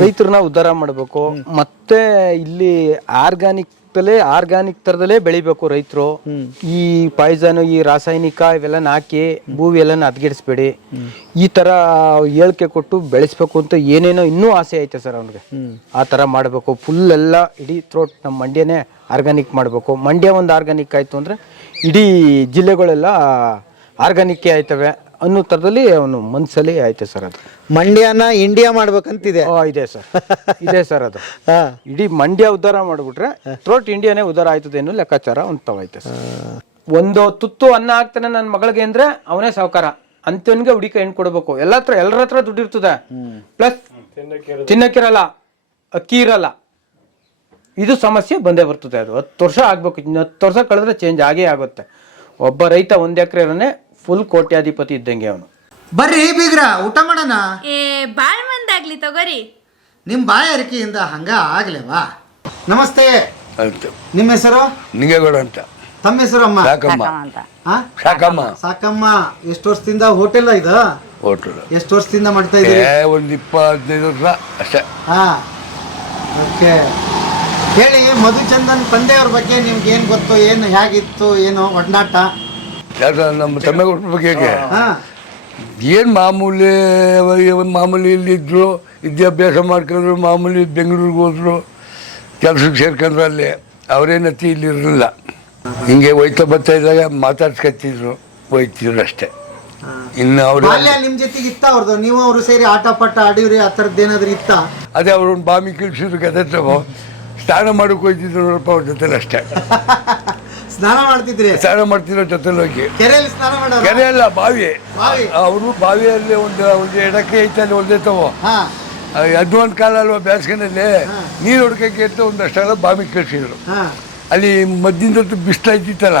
ರೈತರನ್ನ ಉದ್ಧಾರ ಮಾಡಬೇಕು. ಮತ್ತೆ ಇಲ್ಲಿ ಆರ್ಗಾನಿಕ್ ತಲೆ ಆರ್ಗಾನಿಕ್ ತರದಲ್ಲೇ ಬೆಳಿಬೇಕು ರೈತರು. ಈ ಪಾಯ್ಸನ್ ಈ ರಾಸಾಯನಿಕ ಇವೆಲ್ಲ ಹಾಕಿ ಭೂಮಿ ಎಲ್ಲ ಹದಗೆಡಿಸ್ಬೇಡಿ ಈ ತರ ಹೇಳಿಕೆ ಕೊಟ್ಟು ಬೆಳೆಸ್ಬೇಕು ಅಂತ ಏನೇನೋ ಇನ್ನೂ ಆಸೆ ಐತೆ ಸರ್ ಅವ್ನಿಗೆ. ಆ ತರ ಮಾಡಬೇಕು. ಫುಲ್ ಎಲ್ಲ ಇಡೀ ಥ್ರೋಟ್ ನಮ್ಮ ಮಂಡ್ಯನೇ ಆರ್ಗಾನಿಕ್ ಮಾಡಬೇಕು. ಮಂಡ್ಯ ಒಂದು ಆರ್ಗಾನಿಕ್ ಆಯ್ತು ಅಂದ್ರೆ ಇಡೀ ಜಿಲ್ಲೆಗಳೆಲ್ಲ ಆರ್ಗಾನಿಕ್ ಆಯ್ತವೆ. ಅನ್ನೋ ಥರದಲ್ಲಿ ಅವನು ಮನಸ್ಸಲ್ಲಿ ಐತೆ ಸರ್ ಅದು. ಮಂಡ್ಯನ ಇಂಡಿಯಾ ಮಾಡ್ಬೇಕಂತಿದೆ. ಆ, ಇದೆ ಸರ್. ಇದೆ ಸರ್ ಅದು. ಹಾ. ಇಡೀ ಮಂಡ್ಯ ಉದ್ಧಾರ ಮಾಡ್ಬಿಟ್ರೆ ಥ್ರೋಟ್ ಇಂಡಿಯಾನೇ ಉದ್ಧಾರ ಆಯ್ತದೆ ಅನ್ನೋ ಲೆಕ್ಕಾಚಾರ ಅಂತವಾಯ್ತು ಸರ್. ಒಂದು ತುತ್ತು ಅನ್ನ ಹಾಕ್ತಾನೆ ನನ್ನ ಮಗಳಿಗೆ ಅಂದ್ರೆ ಅವನೇ ಸಾವುಕಾರ. ಅಂತವನ್ಗೆ ಹುಡುಕ ಹೆಣ್ಣು ಕೊಡ್ಬೇಕು. ಎಲ್ಲ ಹತ್ರ ಎಲ್ಲರ ಹತ್ರ ದುಡ್ಡಿರ್ತದೆ ಪ್ಲಸ್ ತಿನ್ನಕ್ಕಿರಲ್ಲ ಅಕ್ಕಿ ಇರಲ್ಲ. ಇದು ಸಮಸ್ಯೆ ಬಂದೇ ಬರ್ತದೆ ಅದು. ಹತ್ತು ವರ್ಷ ಆಗ್ಬೇಕು. ಇನ್ನು ಹತ್ತು ವರ್ಷ ಕಳೆದ್ರೆ ಚೇಂಜ್ ಆಗೇ ಆಗುತ್ತೆ. ಒಬ್ಬ ರೈತ ಒಂದ್ ಎಕರೆ ಫುಲ್ ಕೋಟ್ಯಾಧಿಪತಿ ಇದ್ದಂಗೆ ಅವನು. ಬರ್ರಿ ಬೀಗ್ರ ಊಟ ಮಾಡೋಣ? ಏ ಬಾಳ್ ಮಂದಾಗ್ಲಿ ತಗೋರಿ. ನಿಮ್ಮ ಬಾಯಾರಿಕೆಯಿಂದ ಹಂಗ ಆಗ್ಲೇವಾ? ನಮಸ್ತೆ. ಅಂತ ನಿಮ್ಮ ಹೆಸರು? ನಿಂಗೇಗೌಡ ಅಂತ. ತಮ್ಮ ಹೆಸರು ಅಮ್ಮ? ಸಾಕಮ್ಮ. ಹಾ? ಸಾಕಮ್ಮ. ಸಾಕಮ್ಮ ಎಷ್ಟು ವರ್ಷದಿಂದ ಹೋಟೆಲ್ ಇದು? ಹೋಟೆಲ್. ಎಷ್ಟು ವರ್ಷದಿಂದ ಮಾಡ್ತಾ ಏ ಇದ್ದೀರಿ ಒಂದು ಇಪ್ಪತ್ತೈದು ಹದಿನೈದು ವರ್ಷ ಅಷ್ಟೇ. ಹಾ. ಓಕೆ. ಹೇಳಿ ಮಧುಚಂದನ್ ತಂದೆಯವ್ರ ಬಗ್ಗೆ ನಿಮ್ಗೆ ಏನು ಗೊತ್ತು ಏನು ಹೇಗಿತ್ತು ಏನು ಒಡನಾಟ? ನಮ್ಮ ತಮ್ಮ ಬಗ್ಗೆ ಹೇಗೆ? ಏನು ಮಾಮೂಲಿ ಮಾಮೂಲಿ ಇಲ್ಲಿದ್ರು ವಿದ್ಯಾಭ್ಯಾಸ ಮಾಡ್ಕೊಂಡ್ರು ಮಾಮೂಲಿ ಬೆಂಗಳೂರಿಗೆ ಹೋದ್ರು ಕೆಲ್ಸಕ್ಕೆ ಸೇರ್ಕೊಂಡ್ರು ಅಲ್ಲಿ. ಅವರೇನತಿ ಇಲ್ಲಿ ಇರಲಿಲ್ಲ. ಹಿಂಗೆ ಹೋಯ್ತಾ ಬರ್ತಾ ಇದ್ದಾಗ ಮಾತಾಡ್ಸ್ಕೊತಿದ್ರು ಹೋಯ್ತಿದ್ರು ಅಷ್ಟೇ. ಇನ್ನು ಅವರು ನಿಮ್ಮ ನಿಮ್ ಜೊತೆಗೆ ಇತ್ತ ಅವ್ರದ್ದು ನೀವು ಅವರು ಸೇರಿ ಆಟ ಪಾಠ ಆಡಿವ್ರಿ ಆ ಥರದ್ದು ಏನಾದ್ರು ಇತ್ತ? ಅದೇ ಅವ್ರು ಒಂದು ಬಾಮಿ ಕಿಳಿಸಿದ್ರು ಗದೆ ತಗೋ ಸ್ನಾನ ಮಾಡೋಕೆ ಹೋಯ್ತಿದ್ರು ಅವ್ರ ಜೊತೆಲಿ ಅಷ್ಟೇ. ಸ್ನಾನ ಮಾಡ್ತಿದ್ರಿ? ಸ್ನಾನ ಮಾಡ್ತಿರೋ ಜೊತೆಲಿ ಹೋಗಿ. ಕೆರೆಯಲ್ಲಿ ಸ್ನಾನ ಮಾಡೋರು? ಕೆರೆ ಅಲ್ಲ ಬಾವಿ. ಬಾವಿ? ಅವರು ಬಾವಿಯಲ್ಲಿ ಒಂದು ಒಂದು ಎಡಕ್ಕೆ ಐತಲ್ಲಿ ತಗೋ. ಹಾ. ಅದು ಒಂದು ಕಾಲ ಅಲ್ವಾ ಬೇಸಿಗೆನಲ್ಲಿ ನೀರು ಹೊಡ್ಕಕ್ಕೆ ಅಂತ ಒಂದಷ್ಟೆಲ್ಲ ಬಾವಿ ಕಳಿಸಿದ್ರು. ಹಾ. ಅಲ್ಲಿ ಮದ್ದಿಂದ ಬಿಸಿಲಾಯ್ತಿತ್ತಲ್ಲ ಐತಿತ್ತಲ್ಲ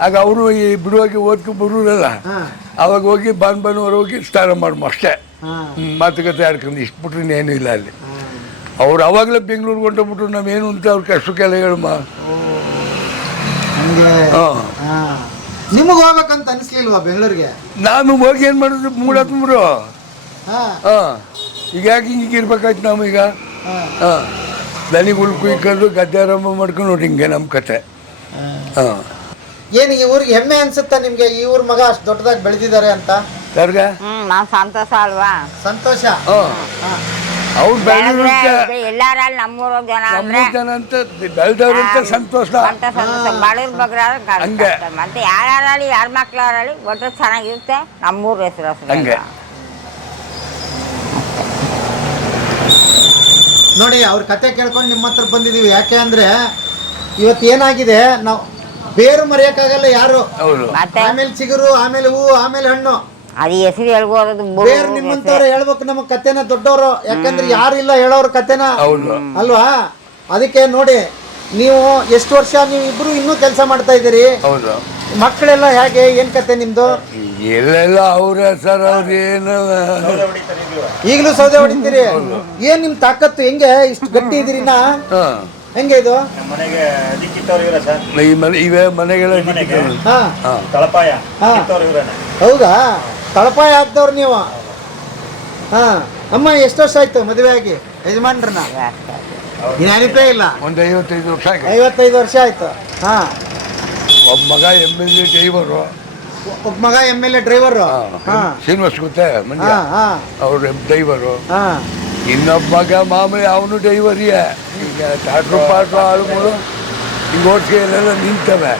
ಆಗ ಅವರು ಈ ಬಿಡುವಾಗಿ ಓದ್ಕೊಂಡು ಬರೋರಲ್ಲ? ಅವಾಗ ಹೋಗಿ ಬಾನ್ ಬಾನುವರು ಹೋಗಿ ಸ್ನಾನ ಮಾಡುವ ಅಷ್ಟೇ. ಮಾತುಕತೆ ಆಡ್ಕೊಂಡು ಇಷ್ಟು ಬಿಟ್ರೆ ಇನ್ನೇನು ಇಲ್ಲ ಅಲ್ಲಿ. ಅವ್ರು ಅವಾಗಲೇ ಬೆಂಗಳೂರಿಗೆ ಹೊಂಟೋಗ್ಬಿಟ್ರು ನಾವೇನು ಅಂತ ಅವ್ರ ಕಷ್ಟಕ್ಕೆಲ್ಲ ಹೇಳಮ್ಮ ಹಂಗೆ ಹಾಂ. ನಿಮಗೆ ಹೋಗ್ಬೇಕಂತ ಅನಿಸ್ಲಿಲ್ವಾ ಬೆಂಗಳೂರಿಗೆ? ನಾನು ಹೋಗಿ ಏನು ಮಾಡಿದ್ರು ಮೂಡತ್ಮರು ಹಾ. ಹಾಂ. ಈಗ ಯಾಕೆ ಹಿಂಗೆ ಇರ್ಬೇಕಾಯ್ತು ನಾವು ಈಗ ಹಾ. ಉಳ್ಕು ದನಿಗಳು ಕುಯ್ಕೊಂಡು ಗದ್ದೆ ಆರಂಭ ಮಾಡ್ಕೊಂಡು ನೋಡಿ ಹಿಂಗೆ ನಮ್ಮ ಕತೆ. ಹಾಂ. ಏನು ಈ ಊರಿಗೆ ಹೆಮ್ಮೆ ಅನ್ಸುತ್ತಾ ನಿಮಗೆ? ಈ ಊರ ಮಗ ಅಷ್ಟು ದೊಡ್ಡದಾಗಿ ಬೆಳೆದಿದ್ದಾರೆ ಅಂತ? ಯಾರ್ಗ? ಹ್ಮ್ ನಾವ್ ಸಂತೋಷ ಅಲ್ವಾ? ಸಂತೋಷ? ಹಾ. ಅವ್ರು ಬೆಳೆದ್ರು ಎಲ್ಲಾರಲ್ಲಿ ನಮ್ಮೂರ ಜನ ಅಂದ್ರೆ ನಮ್ಮೂರು ಜನ ಅಂತ ಬೆಳೆದವ್ರಂತ ಸಂತೋಷ. ಅಂತ ಸಂತೋಷ. ಬಡವ್ರ ಬಗ್ಗೆ ಹಂಗೆ. ಮತ್ತೆ ಯಾರ್ಯಾರಲ್ಲಿ ಯಾರ ಮಕ್ಳಾರಲ್ಲಿ ಒಟ್ಟು ಚೆನ್ನಾಗಿರುತ್ತೆ ನಮ್ಮೂರ ಹೆಸರು ಹಂಗೆ. ನೋಡಿ ಅವ್ರ ಕತೆ ಕೇಳ್ಕೊಂಡು ನಿಮ್ಮ ಹತ್ರ ಬಂದಿದೀವಿ. ಯಾಕೆ ಅಂದ್ರೆ ಇವತ್ತು ಏನಾಗಿದೆ? ನಾವು ಬೇರು ಮರೆಯಕ್ಕಾಗಲ್ಲ ಯಾರು. ಹೌದು. ಮತ್ತೆ? ಆಮೇಲೆ ಚಿಗುರು ಆಮೇಲೆ ಹೂವು ಆಮೇಲೆ ಹಣ್ಣು. ಅದು ಹೆಸರು ಹೇಳ್ಬೋದು ಬೇರೆ ನಿಮ್ಮಂತವ್ರು ಹೇಳ್ಬೇಕು ನಮ್ಮ ಕತೆನ ದೊಡ್ಡವರು. ಯಾಕಂದ್ರೆ ಯಾರು ಇಲ್ಲ ಹೇಳೋರು ಕತೆನ ಹೌದು. ಅಲ್ವಾ? ಅದಕ್ಕೆ ನೋಡಿ ನೀವು ಎಷ್ಟು ವರ್ಷ ನೀವು ಇಬ್ರು ಇನ್ನೂ ಕೆಲಸ ಮಾಡ್ತಾ ಇದ್ದೀರಿ? ಹೌದು. ಮಕ್ಕಳೆಲ್ಲ ಹೇಗೆ? ಏನ್ ಕತೆ ನಿಮ್ದು? ಎಲ್ಲೆಲ್ಲ ಅವ್ರ ಸರ್ ಅವ್ರು ಏನು? ಈಗಲೂ ಸೌದೆ ಹೊಡಿತೀರಿ? ಏನ್ ನಿಮ್ ತಾಕತ್ತು? ಹೆಂಗೆ? ಇಷ್ಟು ಗಟ್ಟಿ ಇದೀರಿನ ನಾ ಹೆಂಗೆ ಇದು? ಮನೆಗೆ ದಿಕ್ಕಿತ್ತವ್ರು ಇವರ ಸರ್. ಈ ಮನೆ ಇವೇ ಮನೆಗೆಲ್ಲ ಇಟ್ಟಿದ್ದಾರೆ. ಹಾ. ಹಾಂ. ತಳಪಾಯ ಹಾ. ಕಿತ್ತವ್ರು ಹೌದಾ? ತಳಪಾಯ ಹಾಕ್ದವ್ರು ನೀವು. ಹಾ ಅಮ್ಮ ಎಷ್ಟು ವರ್ಷ ಆಯ್ತು ಮದುವೆ ಆಗಿ? ಯಜಮಾನ್ರನ್ನ? ಇನ್ನು ನೆನಪೇ ಇಲ್ಲ. ಒಂದು ಐವತ್ತೈದು ವರ್ಷ ಐವತ್ತೈದು ವರ್ಷ ಆಯ್ತು. ಹಾ. ಒಬ್ಬ ಮಗ ಎಂ ಎಲ್ ಎ ಡ್ರೈವರು ಒಬ್ಬ ಮಗ ಎಂ ಎಲ್ ಎ ಡ್ರೈವರು ಹಾ ಶ್ರೀನಿವಾಸ್ ಗೊತ್ತೇ ಮಂಡ್ಯ? ಹಾ ಹಾ. ಅವ್ರು ಡ್ರೈವರು ಹಾ. ಇನ್ನೊಬ್ಬ ಮಗ ಮಾಮೂಲಿ ಅವನು ಡ್ರೈವರಿಯೇ ಈಗ ಟ್ಯಾಟ್ರು ಪಾಟ್ರು ಆಳುಗಳು ಈಗ ಓಟ್ಗೆಯಲ್ಲೆಲ್ಲ ನಿಂತವೆ.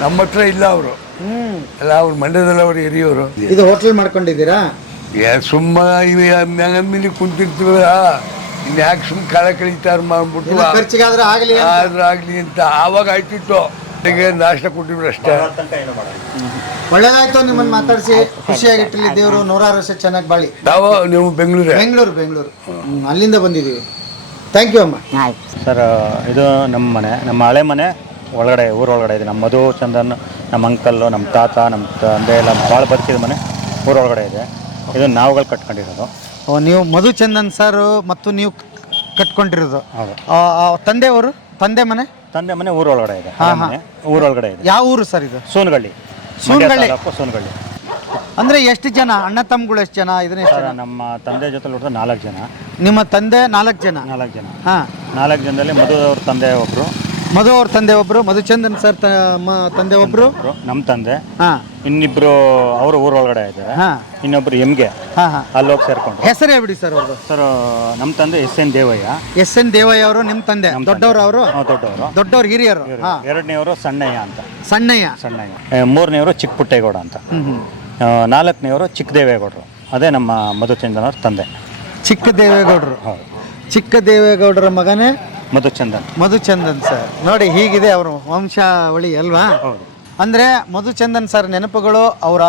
ನಮ್ಮ ಹತ್ರ ಇಲ್ಲ ಅವರು. ಹ್ಮ್. ಎಲ್ಲ ಅವ್ರು ಮಂಡ್ಯದಲ್ಲಿ ಅವ್ರು ಹಿರಿಯವರು. ಇದು ಹೋಟ್ಲ್ ಮಾಡ್ಕೊಂಡಿದ್ದೀರಾ? ಏ ಸುಮ್ಮ ಇವೆ ಮ್ಯಾಂಗಮ್ಮಿಲಿ ಕುಂತಿರ್ತೀವ ಇನ್ನು ಯಾಕೆ ಸುಮ್ಮ ಕಳೆ ಕಳೀತಾರ ಮಾಡ್ಬಿಟ್ಟು ಖರ್ಚಿಗಾದ್ರೆ ಆಗ್ಲಿ. ಆದ್ರೆ ಆಗಲಿ ಅಂತ. ಆವಾಗ ಆಯ್ತಿತ್ತು. ನನಗೆ ನಾಷ್ಟ ಕೊಟ್ಟಿದ್ರು ಅಷ್ಟೇ. ಒಳ್ಳೇದಾಯ್ತು ನಿಮ್ಮನ್ನ ಮಾತಾಡಿಸಿ. ಖುಷಿಯಾಗಿಟ್ಟಿರ್ಲಿ ದೇವರು ನೂರಾರು ವರ್ಷ ಚೆನ್ನಾಗಿ ಬಾಳಿ. ನಾವು ನೀವು ಬೆಂಗಳೂರು? ಬೆಂಗಳೂರು ಬೆಂಗಳೂರು. ಅಲ್ಲಿಂದ ಬಂದಿದ್ದೀವಿ. ಥ್ಯಾಂಕ್ ಯು ಅಮ್ಮ. ಸರ್ ಇದು ನಮ್ಮ ಮನೆ ನಮ್ಮ ಹಳೆ ಮನೆ. ಒಳಗಡೆ ಊರೊಳಗಡೆ ಇದೆ. ನಮ್ಮ ಮಧು ಚಂದನ್ ನಮ್ಮ ಅಂಕಲ್ಲು ನಮ್ಮ ತಾತ ನಮ್ಮ ತಂದೆ ಎಲ್ಲ ಭಾಳ ಬದುಕಿದ ಮನೆ ಊರೊಳಗಡೆ ಇದೆ. ಇದು ನಾವುಗಳು ಕಟ್ಕೊಂಡಿರೋದು. ಓ, ನೀವು ಮಧುಚಂದನ್ ಸರ್ ಮತ್ತು ನೀವು ಕಟ್ಕೊಂಡಿರೋದು. ಹೌದು. ಆ, ಆ, ತಂದೆಯವರು ತಂದೆ ಮನೆ? ತಂದೆ ಮನೆ ಊರೊಳಗಡೆ ಇದೆ. ಮನೆ ಊರೊಳಗಡೆ ಇದೆ. ಯಾವ ಊರು ಸರ್ ಇದು? ಸೋನಗಳ್ಳಿ. ಸೋನಗಳ್ಳಿ. ಸೋನಗಳ್ಳಿ. ಅಂದ್ರೆ ಎಷ್ಟು ಜನ? ಅಣ್ಣ ತಮ್ಮಗಳು ಎಷ್ಟು ಜನ? ಇದನ್ನ ಎಷ್ಟು ಸರ್ ನಮ್ಮ ತಂದೆ ಜೊತೆ ನೋಡಿದ್ರೆ ನಾಲ್ಕು ಜನ. ನಿಮ್ಮ ತಂದೆ ನಾಲ್ಕು ಜನ? ನಾಲ್ಕು ಜನ. ಹಾ. ನಾಲ್ಕು ಜನದಲ್ಲಿ ಮಧು ಅವ್ರ ತಂದೆ ಒಬ್ಬರು ಮಧು ಅವ್ರ ತಂದೆ ಒಬ್ರು ಮಧುಚಂದನ್ ಸರ್ ತ- ಮ- ತಂದೆ ಒಬ್ರು? ನಮ್ಮ ತಂದೆ. ಹಾ. ಇನ್ನಿಬ್ರು ಅವರು ಊರೊಳಗಡೆ ಇದ್ದಾರೆ. ಹಾ. ಇನ್ನೊಬ್ರು ಎಂಗೆ ಹಾ ಹಾ. ಅಲ್ಲಿ ಹೋಗಿ ಸೇರ್ಕೊಂಡ್ರು. ಹೆಸರೇ ಬಿಡಿ ಸರ್ ಅವ್ರದ್ದು ಸರ್ ನಮ್ಮ ತಂದೆ S N Devaiah. S N Devaiah ಅವರು ನಿಮ್ಮ ತಂದೆ. ದೊಡ್ಡವರು ಅವರು? ದೊಡ್ಡವರು ದೊಡ್ಡವರು. ದೊಡ್ಡವ್ರು ಹಿರಿಯರು. ಹಾ. ಎರಡನೇವರು ಸಣ್ಣಯ್ಯ ಅಂತ. ಸಣ್ಣಯ್ಯ. ಸಣ್ಣಯ್ಯ. ಮೂರನೇವರು ಚಿಕ್ಕ ಪುಟ್ಟೇಗೌಡ ಅಂತ. ಹ್ಮ್ ಹ್ಮ್. ಆ, ನಾಲ್ಕನೇವರು ಚಿಕ್ಕ ದೇವೇಗೌಡರು ಅದೇ ನಮ್ಮ ಮಧುಚಂದನ್ ಅವ್ರ ತಂದೆ. ಚಿಕ್ಕ ದೇವೇಗೌಡರು ಹೌದು. ಚಿಕ್ಕ ದೇವೇಗೌಡರ ಮಗನೇ? ಮಧುಚಂದನ್. ಮಧುಚಂದನ್ ಸರ್. ನೋಡಿ ಹೀಗಿದೆ ಅವರು ವಂಶಾವಳಿ ಅಲ್ವಾ? ಅಂದರೆ ಮಧುಚಂದನ್ ಸರ್ ನೆನಪುಗಳು ಅವರ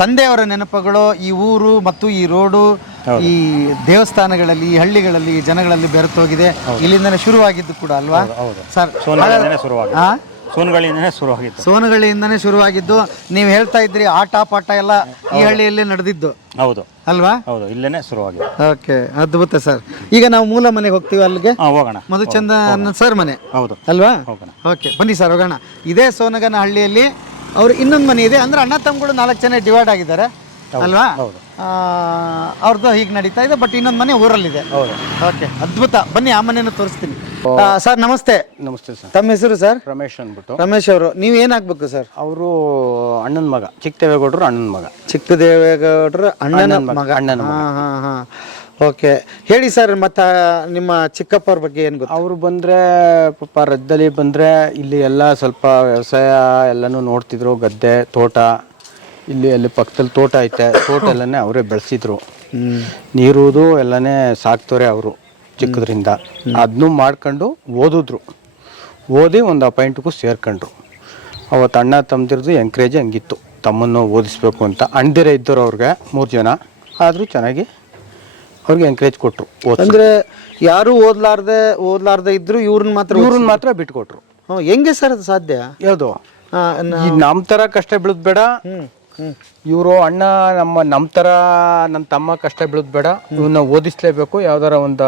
ತಂದೆಯವರ ನೆನಪುಗಳು ಈ ಊರು ಮತ್ತು ಈ ರೋಡು ಈ ದೇವಸ್ಥಾನಗಳಲ್ಲಿ ಈ ಹಳ್ಳಿಗಳಲ್ಲಿ ಜನಗಳಲ್ಲಿ ಬೆರೆತೋಗಿದೆ. ಇಲ್ಲಿಂದನೇ ಶುರುವಾಗಿದ್ದು ಕೂಡ ಅಲ್ವಾ? ಸರ್ ಹಾ? ಸೋನಗಳಿಂದನೇ ಶುರುವಾಗಿತ್ತು ಸೋನಗಳಿಂದನೇ ಶುರುವಾಗಿದ್ದು. ನೀವು ಹೇಳ್ತಾ ಇದ್ರಿ ಆಟ ಪಾಠ ಎಲ್ಲ ಈ ಹಳ್ಳಿಯಲ್ಲಿ ನಡೆದಿದ್ದು. ಹೌದು. ಅಲ್ವಾ? ಹೌದು ಇಲ್ಲೇನೆ ಶುರುವಾಗಿದೆ ಓಕೆ ಅದ್ಭುತ ಸರ್. ಈಗ ನಾವು ಮೂಲ ಮನೆಗೆ ಹೋಗ್ತೀವಿ ಅಲ್ಲಿಗೆ? ಹೋಗೋಣ. ಮಧುಚಂದನ್ ಸರ್ ಮನೆ. ಹೌದು. ಅಲ್ವಾ? ಹೋಗೋಣ. ಓಕೆ ಬನ್ನಿ ಸರ್ ಹೋಗೋಣ. ಇದೇ ಸೋನಗನ ಹಳ್ಳಿಯಲ್ಲಿ ಅವ್ರು ಇನ್ನೊಂದು ಮನೆ ಇದೆ. ಅಂದ್ರೆ ಅಣ್ಣ ತಮ್ಮಗಳು ನಾಲ್ಕು ಜನ ಡಿವೈಡ್ ಆಗಿದ್ದಾರೆ. ಅಲ್ವಾ? ಹೌದು. ಅವ್ರದ್ದು ಹೀಗೆ ನಡೀತಾ ಇದೆ ಬಟ್ ಇನ್ನೊಂದು ಮನೆ ಊರಲ್ಲಿದೆ. ಹೌದು. ಓಕೆ ಅದ್ಭುತ. ಬನ್ನಿ ಆ ಮನೆಯನ್ನು ತೋರಿಸ್ತೀನಿ. ಆ, ಸರ್ ನಮಸ್ತೆ. ನಮಸ್ತೆ ಸರ್. ತಮ್ಮ ಹೆಸರು ಸರ್? ರಮೇಶ್ ಅಂದ್ಬಿಟ್ಟು. ರಮೇಶ್ ಅವರು. ನೀವು ಏನಾಗ್ಬೇಕು ಸರ್? ಅವರು ಅಣ್ಣನ ಮಗ. ಚಿಕ್ಕ ದೇವೇಗೌಡರು ಅಣ್ಣನ ಮಗ. ಚಿಕ್ಕ ದೇವೇಗೌಡರು ಅಣ್ಣನ ಮಗ. ಅಣ್ಣನ ಮಗ. ಹಾ ಹಾ ಓಕೆ ಹೇಳಿ ಸರ್ ಮತ್ತೆ ನಿಮ್ಮ ಚಿಕ್ಕಪ್ಪವ್ರ ಬಗ್ಗೆ ಏನು ಗೊತ್ತು? ಅವರು ಬಂದರೆ ಪಾಪ ರದ್ದಲ್ಲಿ ಬಂದ್ರೆ ಇಲ್ಲಿ ಎಲ್ಲ ಸ್ವಲ್ಪ ವ್ಯವಸಾಯ ಎಲ್ಲನೂ ನೋಡ್ತಿದ್ರು ಗದ್ದೆ ತೋಟ. ಇಲ್ಲಿ ಅಲ್ಲಿ ಪಕ್ಕದಲ್ಲಿ ತೋಟ ಐತೆ. ತೋಟ ಎಲ್ಲನೇ ಅವರೇ ಬೆಳೆಸಿದ್ರು. ನೀರುದು ಎಲ್ಲನೇ ಸಾಕ್ತವ್ರೆ ಅವರು ಚಿಕ್ಕದ್ರಿಂದ. ಅದನ್ನು ಮಾಡ್ಕೊಂಡು ಓದಿದ್ರು. ಓದಿ ಒಂದು ಅಪಾಯಿಂಟ್ಗೂ ಸೇರ್ಕೊಂಡ್ರು. ಅವತ್ತು ಅಣ್ಣ ತಮ್ಮದಿರ್ದು ಎಂಕರೇಜ್ ಹಂಗಿತ್ತು. ತಮ್ಮನ್ನು ಓದಿಸ್ಬೇಕು ಅಂತ. ಅಣ್ಣದಿರ ಇದ್ದರು ಅವ್ರಿಗೆ ಮೂರು ಜನ. ಆದರೂ ಚೆನ್ನಾಗಿ ಅವ್ರಿಗೆ ಎಂಕರೇಜ್ ಕೊಟ್ಟರು ಅಂದರೆ ಯಾರೂ ಓದ್ಲಾರ್ದೆ ಓದ್ಲಾರ್ದೆ ಇದ್ರು ಇವ್ರನ್ನ ಮಾತ್ರ ಇವ್ರನ್ನ ಮಾತ್ರ ಬಿಟ್ಕೊಟ್ರು. ಹೆಂಗೆ ಸರ್ ಅದು ಸಾಧ್ಯ? ಯಾವುದು? ನಮ್ಮ ಥರ ಕಷ್ಟ ಬೀಳೋದು ಬೇಡ. ಇವರು ಅಣ್ಣ ನಮ್ಮ ನಮ್ಮ ಥರ ನನ್ನ ತಮ್ಮ ಕಷ್ಟ ಬೀಳೋದು ಬೇಡ. ಇವನ್ನ ಓದಿಸ್ಲೇಬೇಕು ಯಾವ್ದಾರ ಒಂದು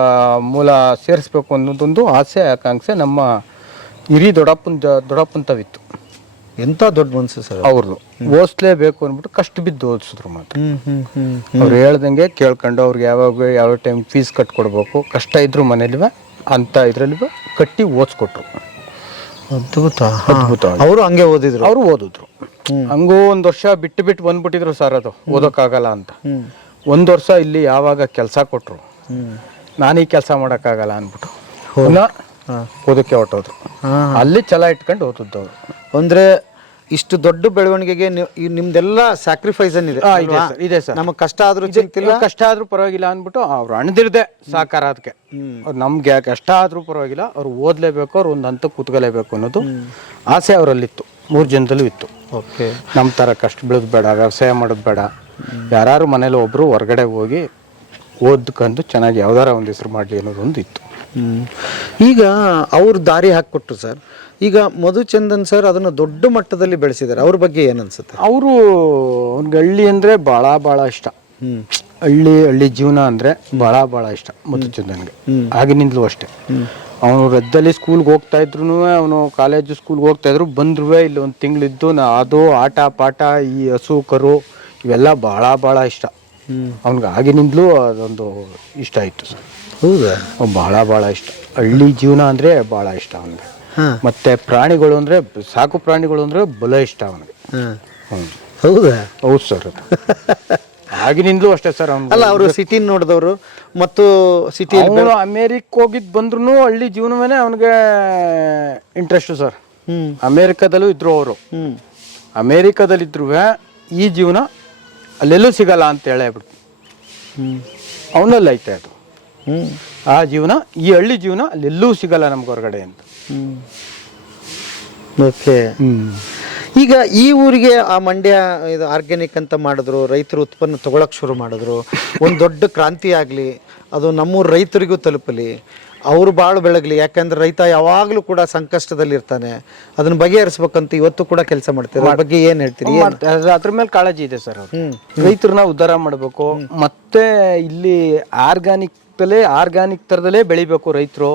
ಮೂಲ ಸೇರಿಸ್ಬೇಕು ಅನ್ನೋದೊಂದು ಆಸೆ ಆಕಾಂಕ್ಷೆ ನಮ್ಮ ಹಿರಿ ದೊಡ್ಡಪ್ಪನ ದೊಡ್ಡಪ್ಪನ ತವಿತ್ತು ಎಂತ ದೊಡ್ಡ ಮನಸ್ಸು ಸರ್ ಅವ್ರದ್ದು ಓದಿಸ್ಲೇಬೇಕು ಅಂದ್ಬಿಟ್ಟು ಕಷ್ಟ ಬಿದ್ದು ಓದಿಸಿದ್ರು ಮಾತ್ರ. ಅವ್ರು ಹೇಳ್ದಂಗೆ ಕೇಳ್ಕೊಂಡು ಅವ್ರಿಗೆ ಯಾವಾಗ ಯಾವ ಟೈಮ್ ಫೀಸ್ ಕಟ್ಕೊಡ್ಬೇಕು ಕಷ್ಟ ಇದ್ರು ಮನೇಲಿ ಅಂತ ಇದ್ರಲ್ಲಿ ಕಟ್ಟಿ ಓದಿಸ್ಕೊಟ್ರು. ಅದ್ಭುತ. ಅದ್ಭುತ. ಅವರು ಹಂಗೆ ಓದಿದ್ರು? ಅವರು ಓದಿದ್ರು. ಹಂಗೂ ಒಂದ್ ವರ್ಷ ಬಿಟ್ಟು ಬಿಟ್ಟು ಬಂದ್ಬಿಟ್ಟಿದ್ರು ಸರ್ ಅದು ಓದೋಕ್ಕಾಗಲ್ಲ ಅಂತ. ಒಂದು ವರ್ಷ ಇಲ್ಲಿ ಯಾವಾಗ ಕೆಲಸ ಕೊಟ್ರು ನಾನು ಈ ಕೆಲಸ ಮಾಡೋಕ್ಕಾಗಲ್ಲ ಅಂದ್ಬಿಟ್ಟು. ಪುನಃ ಓದಕ್ಕೆ ಹೊಟ್ಟೋದ್ರು ಅಲ್ಲಿ ಛಲ ಇಟ್ಕೊಂಡು ಓದಿದ್ದು ಅವರು. ಅಂದ್ರೆ ಇಷ್ಟು ದೊಡ್ಡ ಬೆಳವಣಿಗೆಗೆ ನಿಮ್ದೆಲ್ಲ ಸ್ಯಾಕ್ರಿಫೈಸ್ ಏನಿದೆ? ಇದೆ ಸರ್ ಇದೆ ಸರ್. ನಮಗ್ ಕಷ್ಟ ಆದ್ರೂ ಚಿಂತಿಲ್ಲ? ಕಷ್ಟ ಆದ್ರೂ ಪರವಾಗಿಲ್ಲ ಅಂದ್ಬಿಟ್ಟು ಅವ್ರು ಅಣದಿರದೆ ಸಾಕಾರ ಅದಕ್ಕೆ ಅವ್ರು ನಮ್ಗೆ ಕಷ್ಟ ಆದ್ರೂ ಪರವಾಗಿಲ್ಲ ಅವ್ರು ಓದ್ಲೇಬೇಕು ಅವ್ರು ಒಂದು ಹಂತಕ್ಕೆ ಕೂತ್ಕೋಲೇಬೇಕು ಅನ್ನೋದು ಆಸೆ ಅವರಲ್ಲಿತ್ತು ಮೂರು ಜನದಲ್ಲೂ ಇತ್ತು. ಓಕೆ. ನಮ್ಮ ಥರ ಕಷ್ಟ ಬೀಳೋದು ಬೇಡ ವ್ಯವಸಾಯ ಮಾಡೋದು ಬೇಡ. ಯಾರು ಮನೇಲಿ ಒಬ್ಬರು ಹೊರಗಡೆ ಹೋಗಿ ಓದ್ಕೊಂಡು ಚೆನ್ನಾಗಿ ಯಾವ್ದಾರ ಒಂದು ಹೆಸರು ಮಾಡಲಿ ಅನ್ನೋದೊಂದು ಇತ್ತು. ಈಗ ಅವ್ರು ದಾರಿ ಹಾಕ್ಕೊಟ್ರು ಸರ್. ಈಗ ಮಧುಚಂದನ್ ಸರ್ ಅದನ್ನು ದೊಡ್ಡ ಮಟ್ಟದಲ್ಲಿ ಬೆಳೆಸಿದ್ದಾರೆ ಅವ್ರ ಬಗ್ಗೆ ಏನನ್ಸುತ್ತೆ ಅವರು ಅವ್ನಿಗೆ ಹಳ್ಳಿ ಅಂದರೆ ಭಾಳ ಭಾಳ ಇಷ್ಟ. ಹ್ಮ್. ಹಳ್ಳಿ ಹಳ್ಳಿ ಜೀವನ ಅಂದರೆ ಭಾಳ ಭಾಳ ಇಷ್ಟ ಮಧುಚಂದನ್ಗೆ. ಆಗಿನಿಂದಲೂ ಅಷ್ಟೇ. ಅವನು ರದ್ದಲ್ಲಿ ಸ್ಕೂಲ್ಗೆ ಹೋಗ್ತಾ ಇದ್ರು ಅವನು ಕಾಲೇಜು ಸ್ಕೂಲ್ಗೆ ಹೋಗ್ತಾ ಇದ್ರು ಬಂದ್ರು ಇಲ್ಲಿ ಒಂದು ತಿಂಗಳಿದ್ದು ನಾ ಅದು ಆಟ ಪಾಠ ಈ ಹಸು ಕರು ಇವೆಲ್ಲ ಭಾಳ ಭಾಳ ಇಷ್ಟ. ಅವ್ನಿಗೆ ಆಗಿನಿಂದಲೂ ಅದೊಂದು ಇಷ್ಟ ಆಯಿತು. ಸರ್ ಹೌದಾ ಭಾಳ ಭಾಳ ಇಷ್ಟ. ಹಳ್ಳಿ ಜೀವನ ಅಂದರೆ ಭಾಳ ಇಷ್ಟ ಅವನಿಗೆ. ಮತ್ತೆ ಪ್ರಾಣಿಗಳು ಅಂದರೆ ಸಾಕು ಪ್ರಾಣಿಗಳು ಅಂದರೆ ಬಲ ಇಷ್ಟ ಅವನಿಗೆ. ಹೌದಾ? ಹೌದು ಸರ್ ಆಗಿನಿಂದಲೂ ಅಷ್ಟೇ ಸರ್ ಅವ್ನು ಅಲ್ಲ ಅವರು ಸಿಟಿನ ನೋಡಿದವರು ಮತ್ತು ಸಿಟಿ ಅಮೇರಿಕ ಅಮೇರಿಕ್ ಹೋಗಿದ್ ಬಂದ್ರು ಹಳ್ಳಿ ಜೀವನವೇ ಅವನಿಗೆ ಇಂಟ್ರೆಸ್ಟ್ ಸರ್. ಹ್ಮ್. ಅಮೇರಿಕಾದಲ್ಲೂ ಇದ್ರು ಅವರು. ಹ್ಮ್. ಅಮೇರಿಕಾದಲ್ಲಿದ್ರು ಈ ಜೀವನ ಅಲ್ಲೆಲ್ಲೂ ಸಿಗಲ್ಲ ಅಂತ ಹೇಳೇಬಿಟ್ಟು ಹ್ಮ್. ಅವನಲ್ಲಿ ಐತೆ ಅದು. ಹ್ಮ್. ಆ ಜೀವನ ಈ ಹಳ್ಳಿ ಜೀವನ ಅಲ್ಲೆಲ್ಲೂ ಸಿಗಲ್ಲ ನಮ್ಗೆ ಹೊರಗಡೆ ಅಂತ. ಹ್ಮ್. ಓಕೆ ಈಗ ಈ ಊರಿಗೆ ಆ ಮಂಡ್ಯ ಇದು ಆರ್ಗ್ಯಾನಿಕ್ ಅಂತ ಮಾಡಿದ್ರು ರೈತರು ಉತ್ಪನ್ನ ತಗೊಳಕ್ ಶುರು ಮಾಡಿದ್ರು ಒಂದು ದೊಡ್ಡ ಕ್ರಾಂತಿ ಆಗಲಿ ಅದು ನಮ್ಮೂರ ರೈತರಿಗೂ ತಲುಪಲಿ ಅವರು ಭಾಳ ಬೆಳಗಲಿ ಯಾಕಂದ್ರೆ ರೈತ ಯಾವಾಗಲೂ ಕೂಡ ಸಂಕಷ್ಟದಲ್ಲಿ ಇರ್ತಾನೆ. ಅದನ್ನ ಬಗೆಹರಿಸ್ಬೇಕಂತ ಇವತ್ತು ಕೂಡ ಕೆಲಸ ಮಾಡ್ತಾರೆ ಅದ್ರ ಬಗ್ಗೆ ಏನ್ ಹೇಳ್ತೀರಿ? ಏನ್- ಮಾಡ್ತಾ- ಅದ್ರ- ಅದ್ರ ಮೇಲೆ ಕಾಳಜಿ ಇದೆ ಸರ್ ಅವ್ರು ರೈತರನ್ನ ಉದ್ಧಾರ ಮಾಡಬೇಕು. ಮತ್ತೆ ಇಲ್ಲಿ ಆರ್ಗಾನಿಕ್ ತಲೆ ಆರ್ಗಾನಿಕ್ ತರದಲ್ಲೇ ಬೆಳಿಬೇಕು ರೈತರು.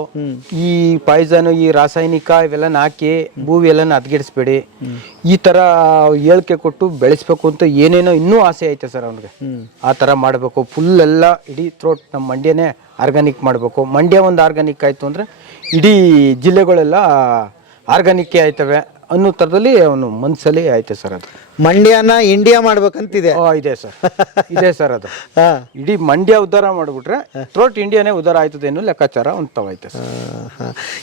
ಈ ಪಾಯ್ಸನ್ ಈ ರಾಸಾಯನಿಕ ಇವೆಲ್ಲ ಹಾಕಿ ಭೂಮಿ ಎಲ್ಲ ಹದಗೆಡಿಸ್ಬೇಡಿ. ಈ ತರ ಹೇಳಿಕೆ ಕೊಟ್ಟು ಬೆಳೆಸ್ಬೇಕು ಅಂತ ಏನೇನೋ ಇನ್ನೂ ಆಸೆ ಐತೆ ಸರ್ ಅವ್ನಿಗೆ. ಆ ತರ ಮಾಡಬೇಕು. ಫುಲ್ ಎಲ್ಲ ಇಡೀ ಥ್ರೋಟ್ ನಮ್ಮ ಮಂಡ್ಯನೇ ಆರ್ಗಾನಿಕ್ ಮಾಡಬೇಕು. ಮಂಡ್ಯ ಒಂದು ಆರ್ಗಾನಿಕ್ ಆಯ್ತು ಅಂದ್ರೆ ಇಡೀ ಜಿಲ್ಲೆಗಳೆಲ್ಲ ಆರ್ಗಾನಿಕ್ ಆಯ್ತವೆ. ಅನ್ನೋ ಥರದಲ್ಲಿ ಅವನು ಮನಸ್ಸಲ್ಲಿ ಐತೆ ಸರ್ ಅದು. ಮಂಡ್ಯನ ಇಂಡಿಯಾ ಮಾಡ್ಬೇಕಂತಿದೆ. ಆ, ಇದೆ ಸರ್. ಇದೆ ಸರ್ ಅದು. ಹಾ. ಇಡೀ ಮಂಡ್ಯ ಉದ್ಧಾರ ಮಾಡಿಬಿಟ್ರೆ ಥ್ರೋಟ್ ಇಂಡಿಯಾನೇ ಉದ್ಧಾರ ಆಯ್ತದೆ ಅನ್ನೋ ಲೆಕ್ಕಾಚಾರ ಒಂದು ತವೈತೆ ಸರ್.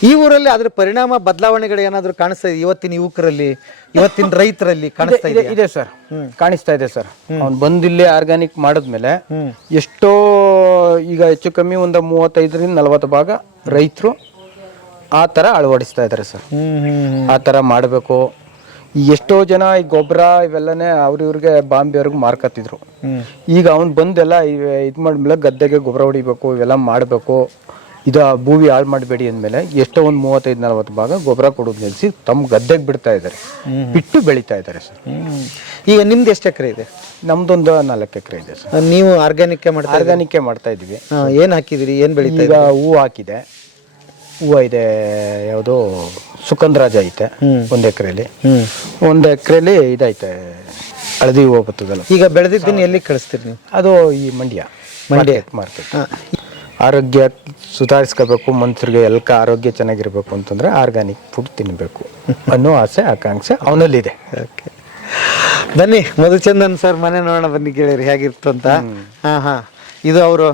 ಈ ಊರಲ್ಲಿ ಅದ್ರ ಪರಿಣಾಮ ಬದಲಾವಣೆಗಳು ಏನಾದ್ರು ಕಾಣಿಸ್ತಾ ಇದೆ ಇವತ್ತಿನ ಯುವಕರಲ್ಲಿ ಇವತ್ತಿನ ರೈತರಲ್ಲಿ ಕಾಣಿಸ್ತಾ ಇದೆ ಇದೆ ಇದೆ ಸರ್. ಕಾಣಿಸ್ತಾ ಇದೆ ಸರ್. ಅವ್ನು ಬಂದಿಲ್ಲೇ ಆರ್ಗ್ಯಾನಿಕ್ ಮಾಡಿದ್ಮೇಲೆ ಎಷ್ಟೋ ಈಗ ಹೆಚ್ಚು ಕಮ್ಮಿ ಒಂದು ಮೂವತ್ತೈದರಿಂದ ನಲವತ್ತು ಭಾಗ ರೈತರು ಆ ಥರ ಅಳವಡಿಸ್ತಾ ಇದ್ದಾರೆ ಸರ್. ಆ ಥರ ಮಾಡಬೇಕು. ಎಷ್ಟೋ ಜನ ಈ ಗೊಬ್ಬರ ಇವೆಲ್ಲನೇ ಅವ್ರ ಇವ್ರಿಗೆ ಬಾಂಬೆಯವ್ರಿಗೆ ಮಾರ್ಕತ್ತಿದ್ರು ಈಗ ಅವ್ನು ಬಂದೆಲ್ಲ ಇದು ಮಾಡಿದ್ಮೇಲೆ ಗದ್ದೆಗೆ ಗೊಬ್ಬರ ಹೊಡಿಬೇಕು ಇವೆಲ್ಲ ಮಾಡಬೇಕು. ಇದು ಆ ಭೂಮಿ ಹಾಳು ಮಾಡಬೇಡಿ ಅಂದಮೇಲೆ ಎಷ್ಟೋ ಒಂದು ಮೂವತ್ತೈದು ನಲವತ್ತು ಭಾಗ ಗೊಬ್ಬರ ಕೊಡೋದು ನಿಲ್ಲಿಸಿ ತಮ್ಮ ಗದ್ದೆಗೆ ಬಿಡ್ತಾ ಇದ್ದಾರೆ ಬಿಟ್ಟು ಬೆಳೀತಾ ಇದ್ದಾರೆ ಸರ್. ಈಗ ನಿಮ್ದು ಎಷ್ಟು ಎಕರೆ ಇದೆ? ನಮ್ದೊಂದು ನಾಲ್ಕು ಎಕರೆ ಇದೆ ಸರ್. ನೀವು ಆರ್ಗ್ಯಾನಿಕ್ ಮಾಡ್ತಾ ಆರ್ಗ್ಯಾನಿಕ್ ಮಾಡ್ತಾ ಇದೀವಿ ಏನು ಹಾಕಿದಿರಿ? ಏನು ಬೆಳಿತಾ ಈಗ ಹೂವು ಹಾಕಿದೆ. ಹೂವು ಇದೆ ಯಾವುದು ಸುಗಂಧರಾಜ ಐತೆ ಒಂದು ಎಕರೆಲಿ. ಒಂದು ಎಕರೆಲಿ ಇದೈತೆ ಹಳದಿ ಹೂವು ಬರ್ತದಲ್ಲ ಈಗ ಬೆಳೆದಿದ್ದನ್ನ ಎಲ್ಲಿ ಕಳಿಸ್ತೀರಿ ನೀವು? ಅದು ಈ ಮಂಡ್ಯ ಮಂಡ್ಯ. ಮಾರ್ಕೆಟ್ ಆರೋಗ್ಯ ಸುಧಾರಿಸ್ಕೋಬೇಕು ಮನುಷ್ಯರಿಗೆ ಎಲ್ಕ ಆರೋಗ್ಯ ಚೆನ್ನಾಗಿರ್ಬೇಕು ಅಂತಂದ್ರೆ ಆರ್ಗ್ಯಾನಿಕ್ ಫುಡ್ ತಿನ್ನಬೇಕು ಅನ್ನೋ ಆಸೆ ಆಕಾಂಕ್ಷೆ ಅವನಲ್ಲಿದೆ. ಓಕೆ ಬನ್ನಿ ಮಧುಚಂದನ್ ಸರ್ ಮನೆ ನೋಡೋಣ ಬನ್ನಿ ಕೇಳಿರಿ ಹೇಗಿತ್ತು ಅಂತ ಹಾ ಹಾ. ಇದು ಅವರು